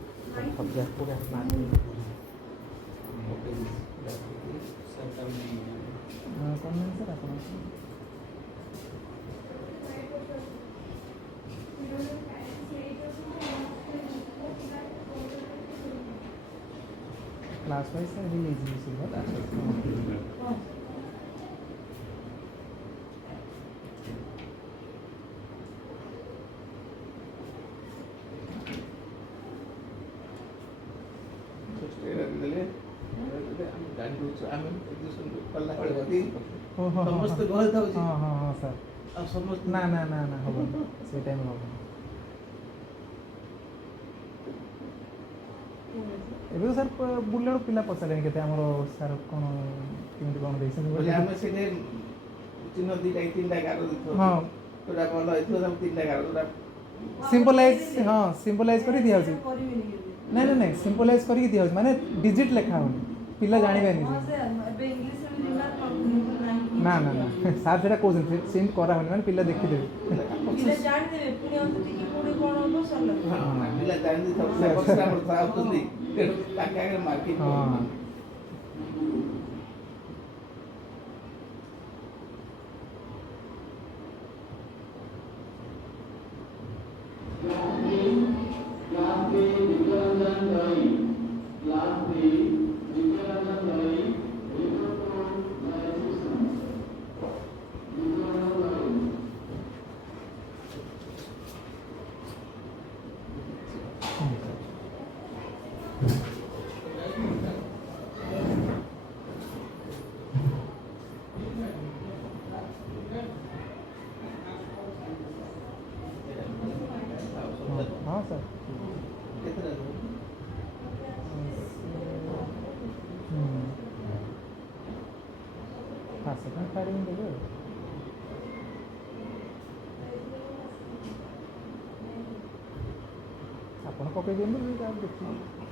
lakh के 100,000. Class wise I will easily see that. ସମସ୍ତେ ଗହଳି ଥାଉଛି ହଁ sir ଆଉ ସମସ୍ତେ ନା ନା ନା ନା ହବନି ସେଇ ଟାଇମ୍ ହବନି ଏବେ ତ ସାର୍ ବୁଲିଲାରୁ ପିଲା ପଚାରିଲେଣି କେତେ ଆମର ସାର୍ କ'ଣ କେମିତି କ'ଣ ଦେଇଛନ୍ତି ଆମେ ସେଠି ଚିହ୍ନ ଦୁଇଟା ତିନିଟା ଗାର ଦେଇଥିବ ହଁ ଯୋଉଟା ଭଲ ହେଇଥିବ ତାକୁ ତିନିଟା ଗାର ଯୋଉଟା ସିମ୍ପଲାଇଜ୍ ହଁ ସିମ୍ପଲାଇଜ୍ କରି ଦିଆହେଉଛି नहीं नहीं नहीं सिंपलाइज करके दिया माने डिजिट लेखा हो पिला जानिबे नहीं ना ना ना सार सेटा को सेंड करा हो माने पिला देखि देबे पिला जान देबे पुणी अंत की पुणी कोन हो सरला हां पिला जान दे सब से पक्ष पर साफ होती ताके आगे मार्किंग हां हाँ सर हाँ सेकंड फायरिंग देबे आपण पकई दिंदु आप देखिए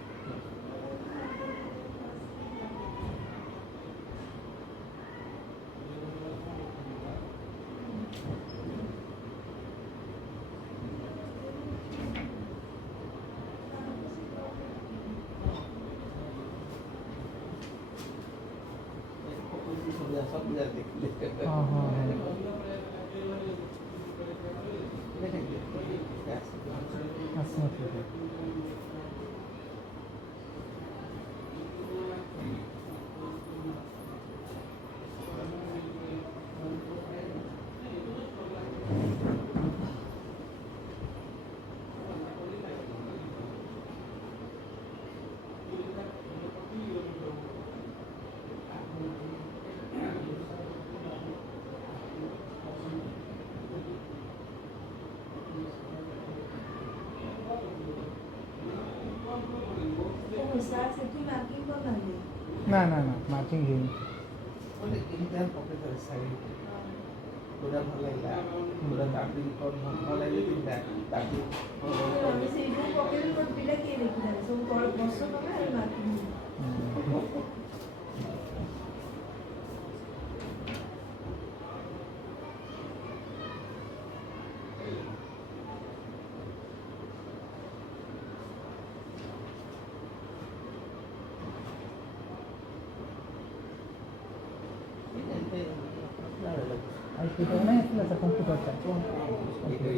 सब देख हाँ हाँ ना ना ना मार्किंग ही बोले इंटर पॉकेट है साइड पूरा भल लागला पूरा काफी और भल लागले तीनटा ताकि हम से दो पॉकेट पर पिला के देखि सब तोड़ बसो ना marking itu mana itu lah komputer kan itu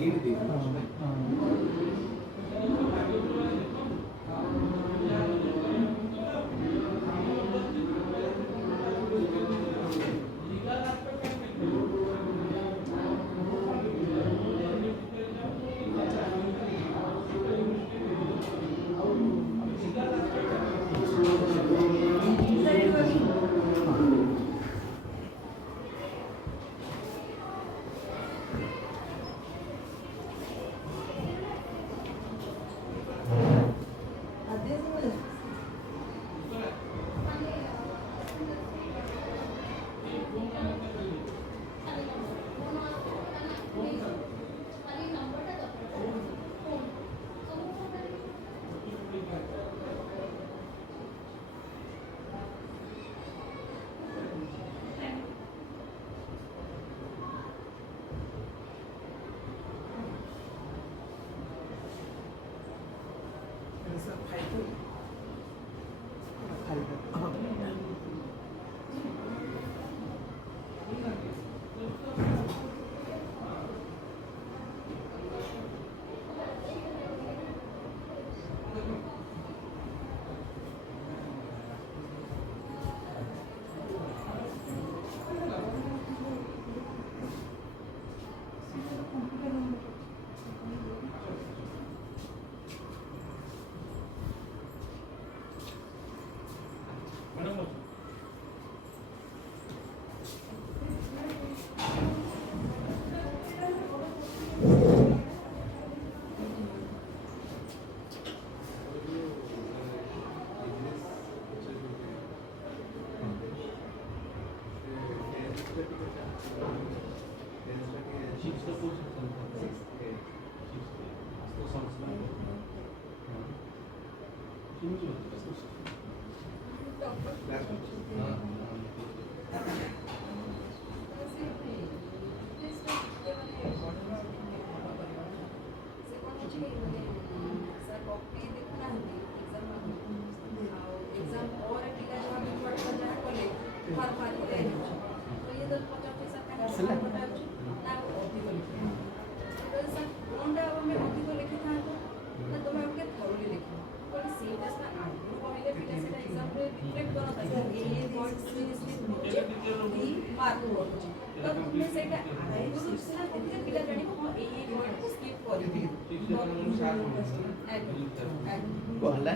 कहला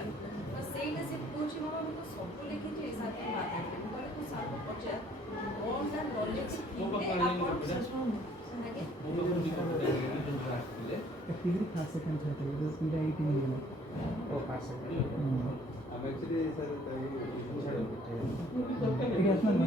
डिग्री फास्ट सेकंड छात्र है सीधा 18 मिला ओ फास्ट सेकंड अब एक्चुअली सर ठीक है असमान